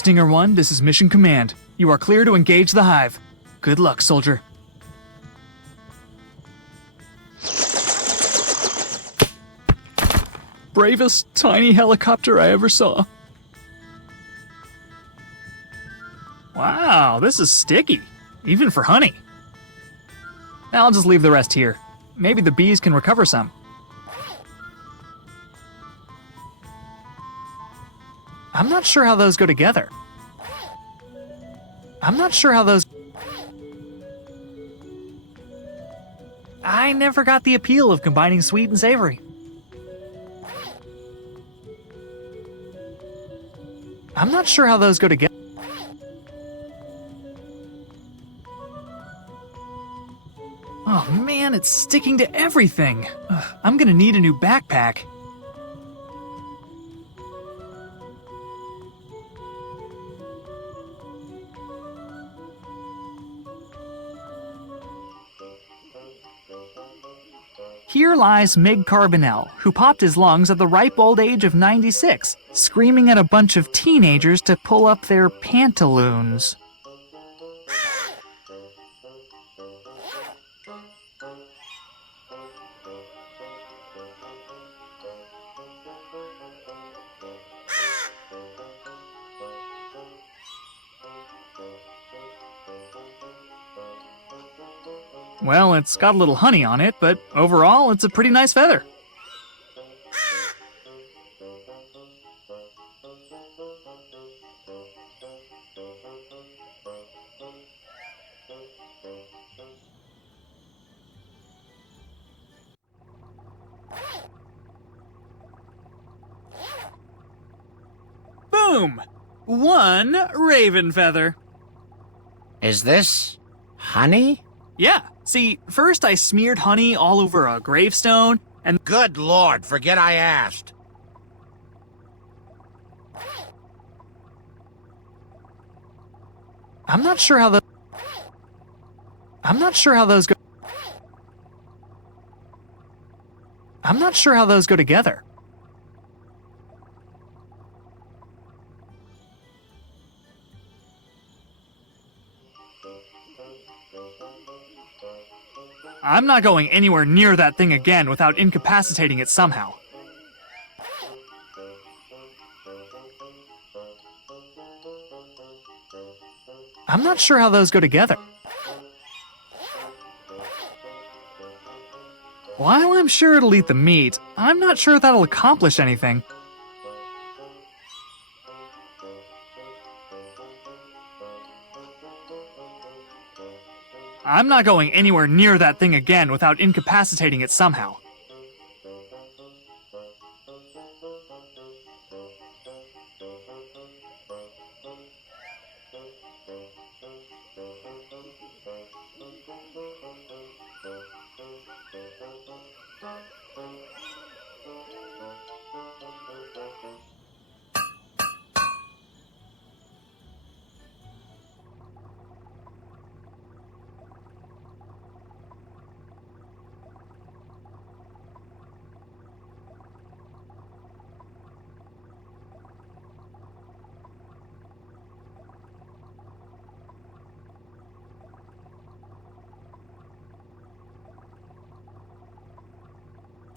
Stinger 1, this is Mission Command. You are clear to engage the hive. Good luck, soldier. Bravest tiny helicopter I ever saw. Wow, this is sticky. Even for honey. I'll just leave the rest here. Maybe the bees can recover some. I'm not sure how those go together. I never got the appeal of combining sweet and savory. I'm not sure how those go together. Oh man, it's sticking to everything. Ugh, I'm gonna need a new backpack. Here lies Mig Carbonell, who popped his lungs at the ripe old age of 96, screaming at a bunch of teenagers to pull up their pantaloons. Well, it's got a little honey on it, but overall, it's a pretty nice feather. Boom! One raven feather. Is this honey? Yeah, see, first I smeared honey all over a gravestone, and Good Lord, forget I asked. I'm not sure how those go. I'm not sure how those go together. I'm not going anywhere near that thing again without incapacitating it somehow. I'm not sure how those go together. While I'm sure it'll eat the meat, I'm not sure that'll accomplish anything. I'm not going anywhere near that thing again without incapacitating it somehow.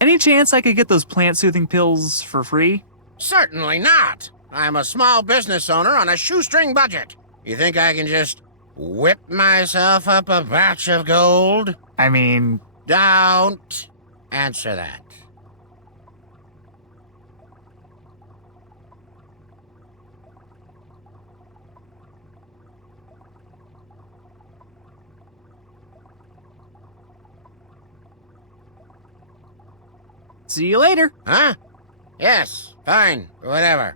Any chance I could get those plant-soothing pills for free? Certainly not. I'm a small business owner on a shoestring budget. You think I can just whip myself up a batch of gold? I mean, Don't answer that. see you later. Huh? Yes, fine, whatever.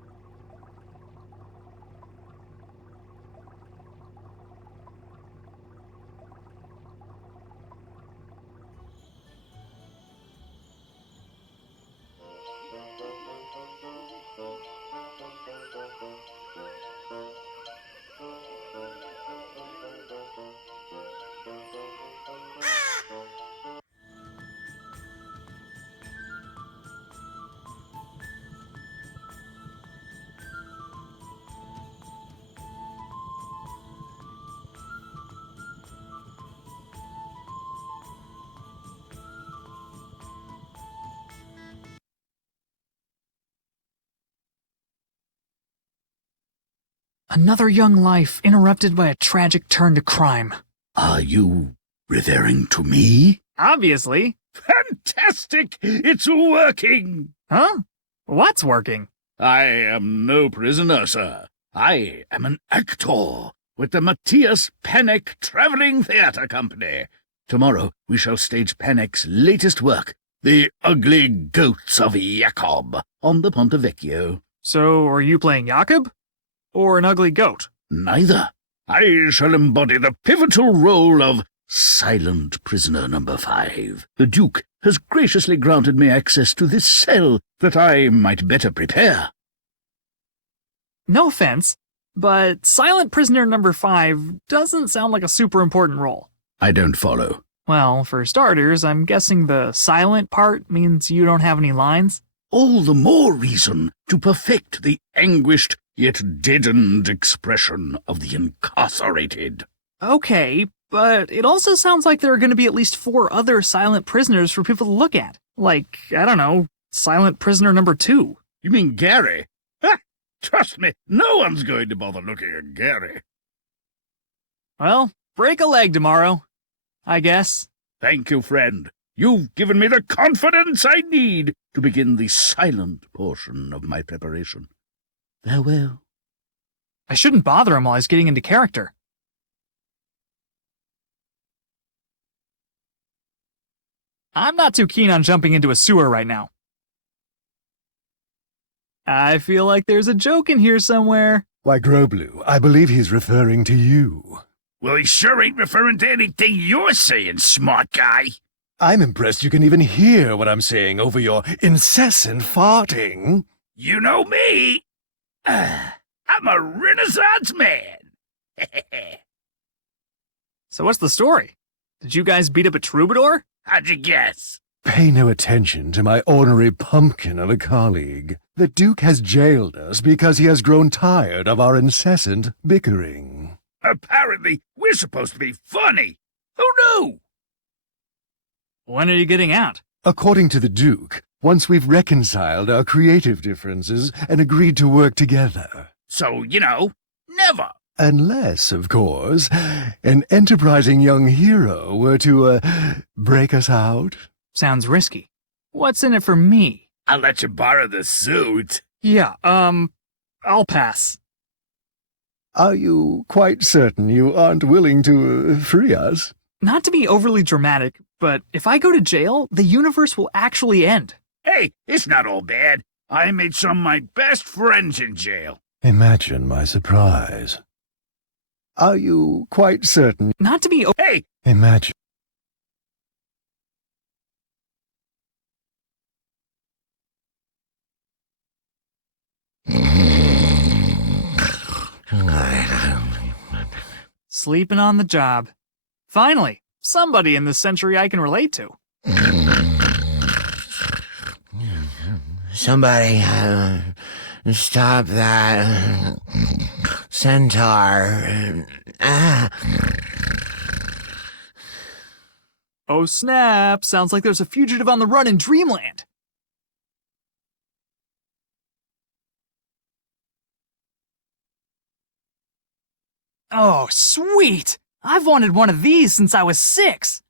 Another young life interrupted by a tragic turn to crime. Are you referring to me? Obviously. Fantastic! It's working! Huh? What's working? I am no prisoner, sir. I am an actor with the Matthias Panic Traveling Theatre Company. Tomorrow we shall stage Panic's latest work, The Ugly Goats of Jacob, on the Ponte Vecchio. So, are you playing Jakob? Or an ugly goat? Neither. I shall embody the pivotal role of Silent Prisoner Number 5. The Duke has graciously granted me access to this cell that I might better prepare. No offense, but Silent Prisoner Number 5 doesn't sound like a super important role. I don't follow. Well, for starters, I'm guessing the silent part means you don't have any lines? All the more reason to perfect the anguished yet deadened expression of the incarcerated. Okay, but it also sounds like there are going to be at least 4 other silent prisoners for people to look at. Like, I don't know, Silent Prisoner Number 2. You mean Gary? Ha! Trust me, no one's going to bother looking at Gary. Well, break a leg tomorrow, I guess. Thank you, friend. You've given me the confidence I need to begin the silent portion of my preparation. Farewell. I shouldn't bother him while he's getting into character. I'm not too keen on jumping into a sewer right now. I feel like there's a joke in here somewhere. Why, Groblu, I believe he's referring to you. Well, he sure ain't referring to anything you're saying, smart guy. I'm impressed you can even hear what I'm saying over your incessant farting. You know me. I'm a Renaissance man. So what's the story? Did you guys beat up a troubadour? How'd you guess? Pay no attention to my ornery pumpkin of a colleague. The Duke has jailed us because he has grown tired of our incessant bickering. Apparently, we're supposed to be funny. Who knew? When are you getting out? According to the Duke, once we've reconciled our creative differences and agreed to work together. So, never. Unless, of course, an enterprising young hero were to, break us out. Sounds risky. What's in it for me? I'll let you borrow the suit. Yeah, I'll pass. Are you quite certain you aren't willing to free us? Not to be overly dramatic, but if I go to jail, the universe will actually end. Hey, it's not all bad. I made some of my best friends in jail. Imagine my surprise. Are you quite certain? Not to be Hey! Imagine. Sleeping on the job. Finally, somebody in this century I can relate to. Somebody, stop that centaur. Oh snap, sounds like there's a fugitive on the run in Dreamland. Oh, sweet! I've wanted one of these since I was 6.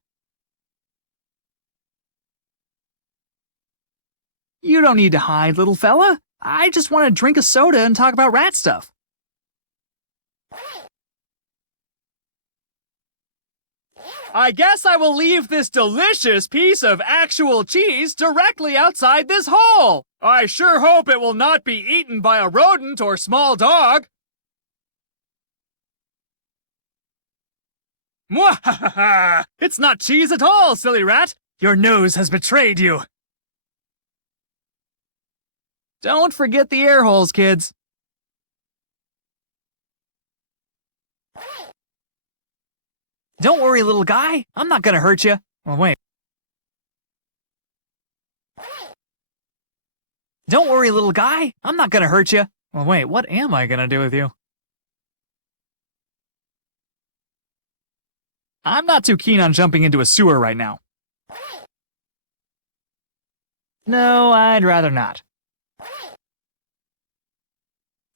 You don't need to hide, little fella. I just want to drink a soda and talk about rat stuff. I guess I will leave this delicious piece of actual cheese directly outside this hole. I sure hope it will not be eaten by a rodent or small dog. Mwahaha! It's not cheese at all, silly rat! Your nose has betrayed you! Don't forget the air holes, kids. Don't worry, little guy. I'm not gonna hurt you. Well, wait. Don't worry, little guy. I'm not gonna hurt you. Well, wait, what am I gonna do with you? I'm not too keen on jumping into a sewer right now. No, I'd rather not.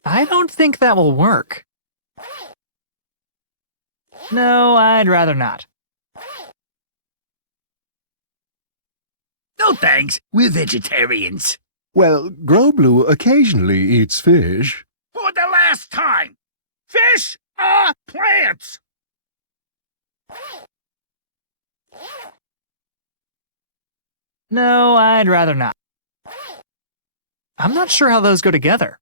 I don't think that will work. No, I'd rather not. No thanks, we're vegetarians. Well, Groblu occasionally eats fish. For the last time, fish are plants! No, I'd rather not. I'm not sure how those go together.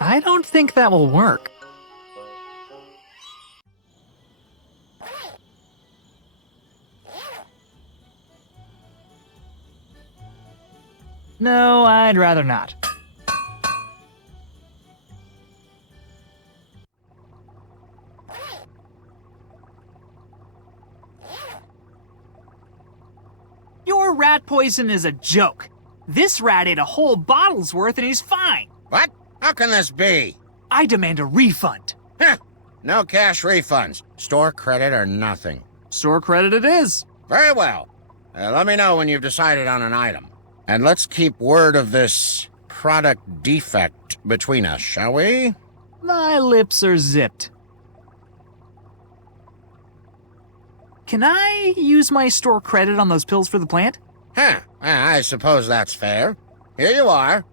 I don't think that will work. No, I'd rather not. Your rat poison is a joke. This rat ate a whole bottle's worth and he's fine. What? How can this be? I demand a refund. Heh. No cash refunds. Store credit or nothing. Store credit it is. Very well. Let me know when you've decided on an item. And let's keep word of this product defect between us, shall we? My lips are zipped. Can I use my store credit on those pills for the plant? Huh. I suppose that's fair. Here you are.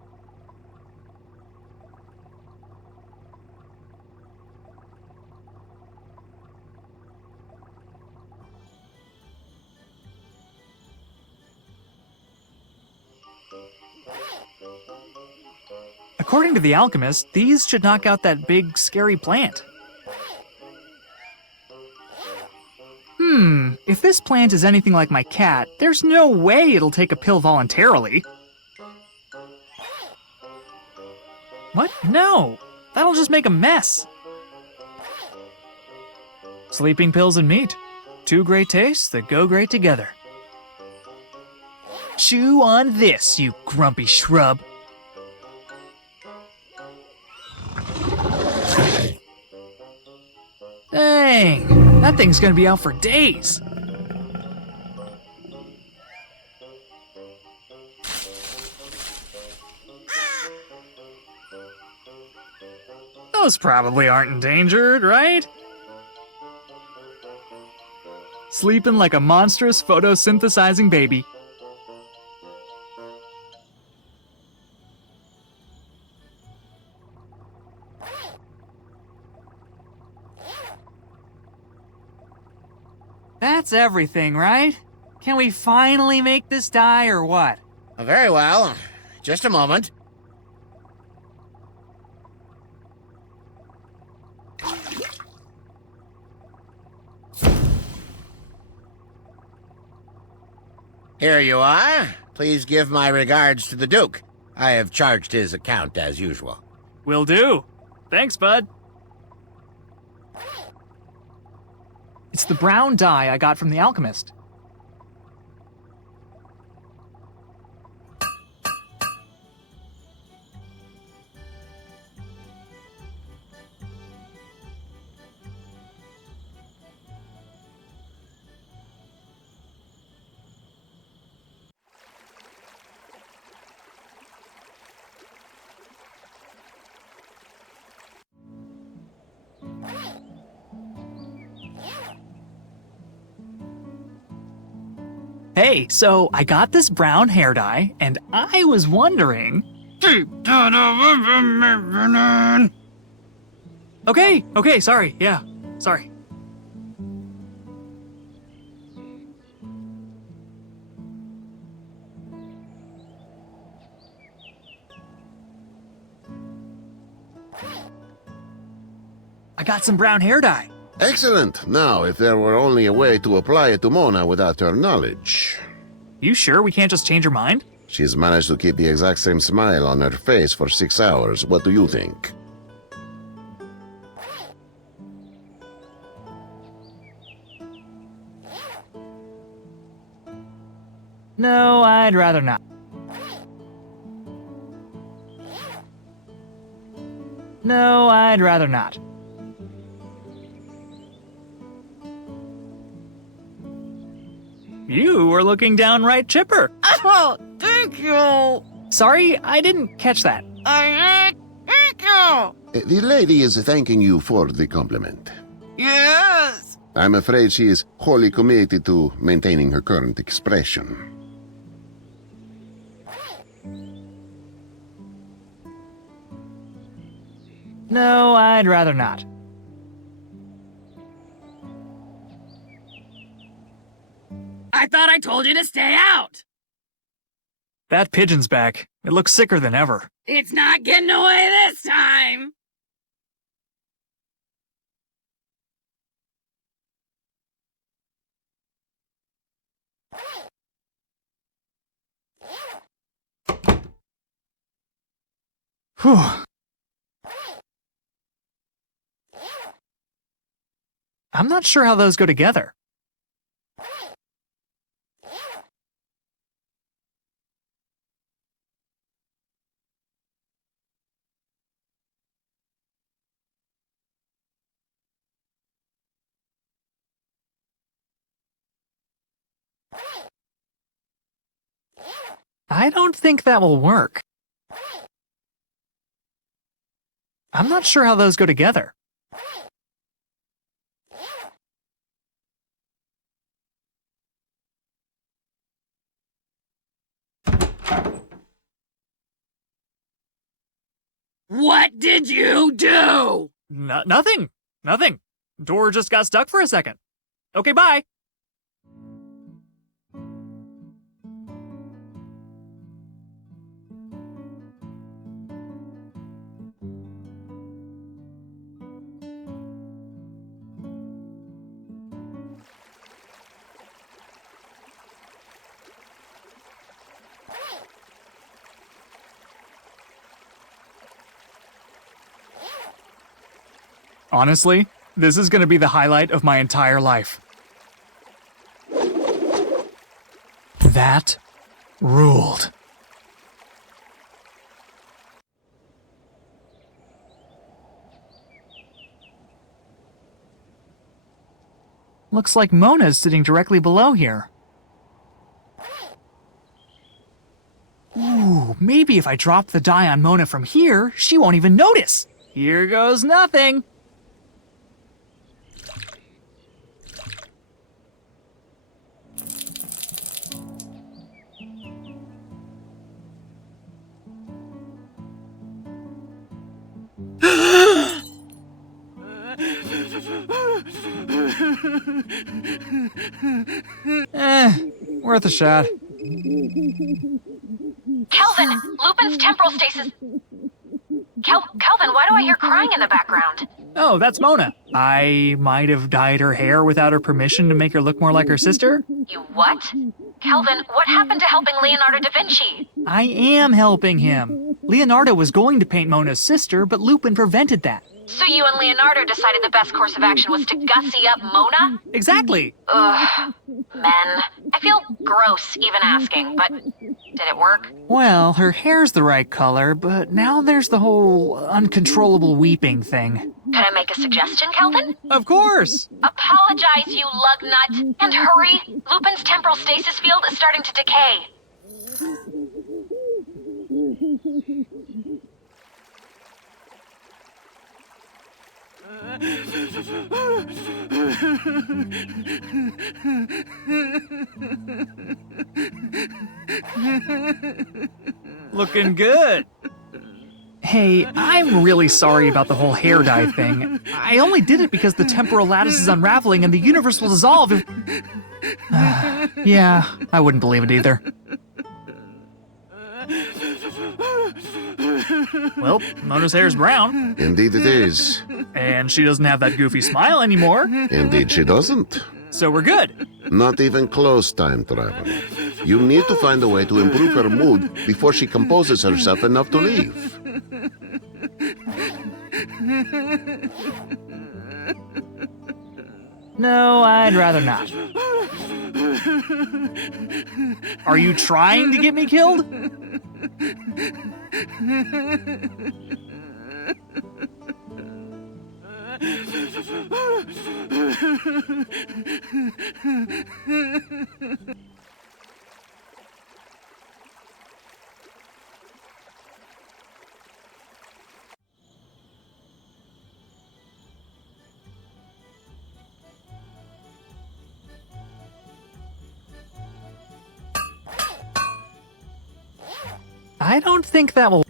According to the alchemist, these should knock out that big, scary plant. If this plant is anything like my cat, there's no way it'll take a pill voluntarily. What? No! That'll just make a mess. Sleeping pills and meat. Two great tastes that go great together. Chew on this, you grumpy shrub. Dang, that thing's gonna be out for days. Those probably aren't endangered, right? Sleeping like a monstrous photosynthesizing baby. That's everything, right? Can we finally make this die or what? Very well. Just a moment. Here you are. Please give my regards to the Duke. I have charged his account as usual. Will do. Thanks, bud. It's the brown dye I got from the alchemist. Hey, so I got this brown hair dye, and I was wondering... Okay, sorry, yeah, sorry. I got some brown hair dye. Excellent. Now, if there were only a way to apply it to Mona without her knowledge. You sure we can't just change her mind? She's managed to keep the exact same smile on her face for 6 hours. What do you think? No, I'd rather not. No, I'd rather not. You were looking downright chipper. Oh, thank you. Sorry, I didn't catch that. Thank you. The lady is thanking you for the compliment. Yes. I'm afraid she is wholly committed to maintaining her current expression. No, I'd rather not. I thought I told you to stay out. That pigeon's back. It looks sicker than ever. It's not getting away this time. Whew. I'm not sure how those go together. I don't think that will work. I'm not sure how those go together. What did you do? Nothing. Nothing. Door just got stuck for a second. Okay, bye. Honestly, this is going to be the highlight of my entire life. That ruled. Looks like Mona's sitting directly below here. Ooh, maybe if I drop the die on Mona from here, she won't even notice. Here goes nothing. Worth a shot. Kelvin, Lupin's temporal stasis... Kelvin, why do I hear crying in the background? Oh, that's Mona. I might have dyed her hair without her permission to make her look more like her sister. You what? Kelvin, what happened to helping Leonardo da Vinci? I am helping him. Leonardo was going to paint Mona's sister, but Lupin prevented that. So you and Leonardo decided the best course of action was to gussy up Mona? Exactly. Ugh. Men. I feel gross even asking, but did it work? Well, her hair's the right color, but now there's the whole uncontrollable weeping thing. Can I make a suggestion, Kelvin? Of course. Apologize, you lug nut. And hurry. Lupin's temporal stasis field is starting to decay. Looking good. Hey, I'm really sorry about the whole hair dye thing. I only did it because the temporal lattice is unraveling and the universe will dissolve if... Yeah, I wouldn't believe it either. Well, Mona's hair's brown, Indeed it is. and she doesn't have that goofy smile anymore, Indeed she doesn't. so we're good. Not even close, time traveler. You need to find a way to improve her mood before she composes herself enough to leave. No, I'd rather not. Are you trying to get me killed? I don't think that will.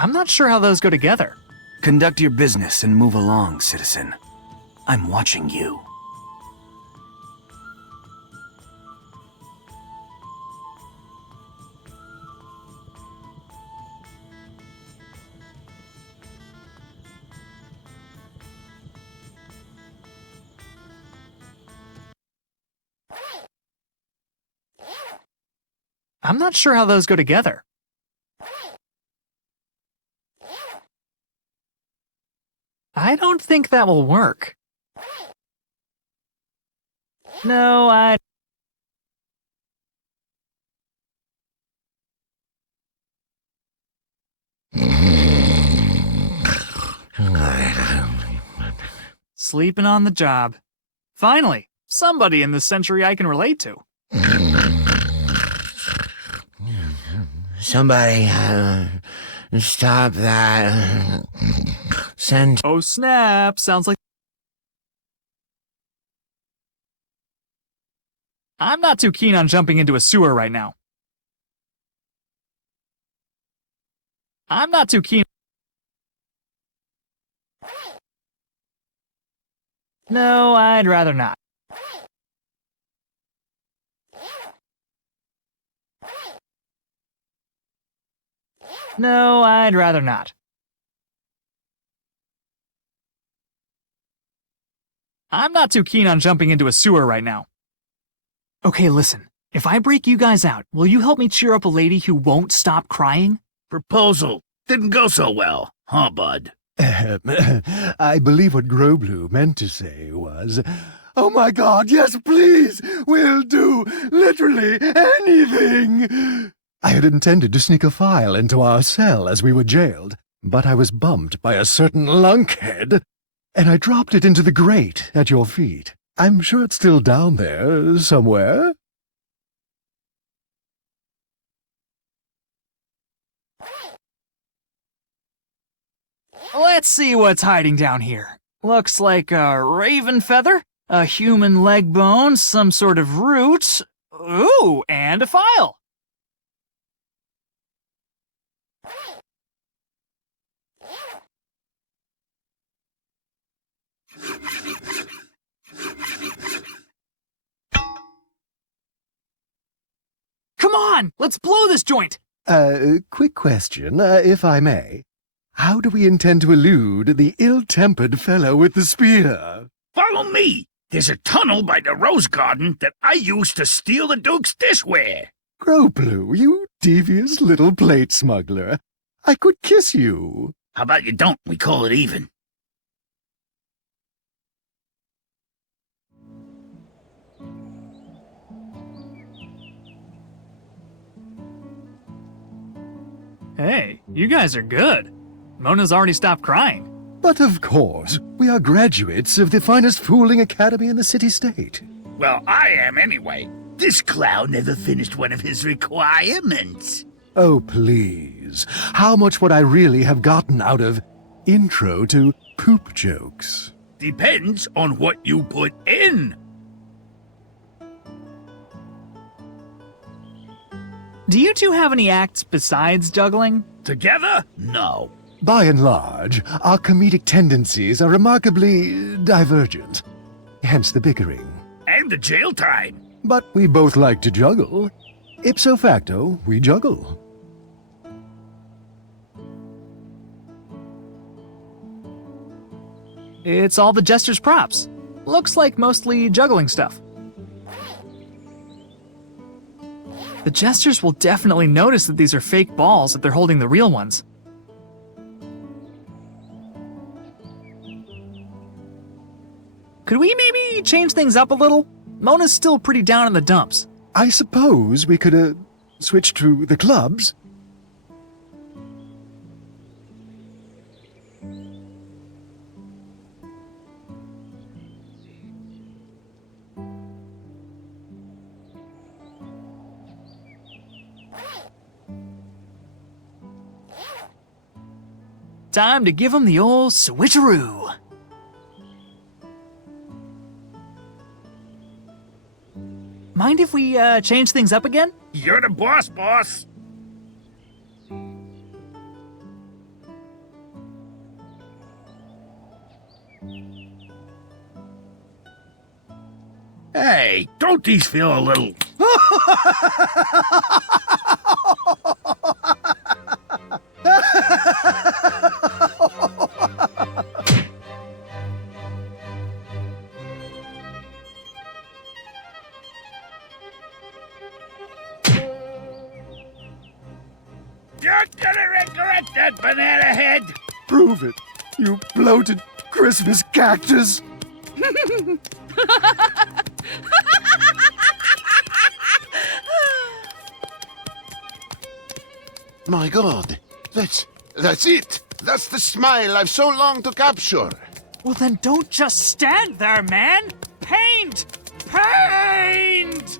I'm not sure how those go together. Conduct your business and move along, citizen. I'm watching you. I'm not sure how those go together. I don't think that will work. No, I... Sleeping on the job. Finally, somebody in this century I can relate to. Somebody, stop that. Send. Oh snap, sounds like... I'm not too keen on jumping into a sewer right now. I'm not too keen... No, I'd rather not. No, I'd rather not. I'm not too keen on jumping into a sewer right now. Okay, listen. If I break you guys out, will you help me cheer up a lady who won't stop crying? Proposal. Didn't go so well, huh, bud? I believe what Groblu meant to say was, "Oh my God, yes, please! We'll do literally anything!" I had intended to sneak a file into our cell as we were jailed, but I was bumped by a certain lunkhead, and I dropped it into the grate at your feet. I'm sure it's still down there somewhere. Let's see what's hiding down here. Looks like a raven feather, a human leg bone, some sort of root. Ooh, and a file. Come on, let's blow this joint. Quick question, if I may. How do we intend to elude the ill-tempered fellow with the spear? Follow me. There's a tunnel by the rose garden that I used to steal the Duke's dishware. Groblu, you devious little plate smuggler. I could kiss you. How about you don't? We call it even. Hey, you guys are good. Mona's already stopped crying. But of course, we are graduates of the finest fooling academy in the city-state. Well, I am anyway. This clown never finished one of his requirements. Oh, please. How much would I really have gotten out of intro to poop jokes? Depends on what you put in. Do you two have any acts besides juggling? Together? No. By and large, our comedic tendencies are remarkably divergent. Hence the bickering. And the jail time. But we both like to juggle. Ipso facto, we juggle. It's all the Jester's props. Looks like mostly juggling stuff. The Jesters will definitely notice that these are fake balls if they're holding the real ones. Could we maybe change things up a little? Mona's still pretty down in the dumps. I suppose we could, switch to the clubs. Time to give him the old switcheroo. Mind if we change things up again? You're the boss, boss. Hey, don't these feel a little... You're gonna regret that, banana head! Prove it, you bloated Christmas cactus. My God, that's it. That's the smile I've so longed to capture. Well then don't just stand there, man! Paint! Paint!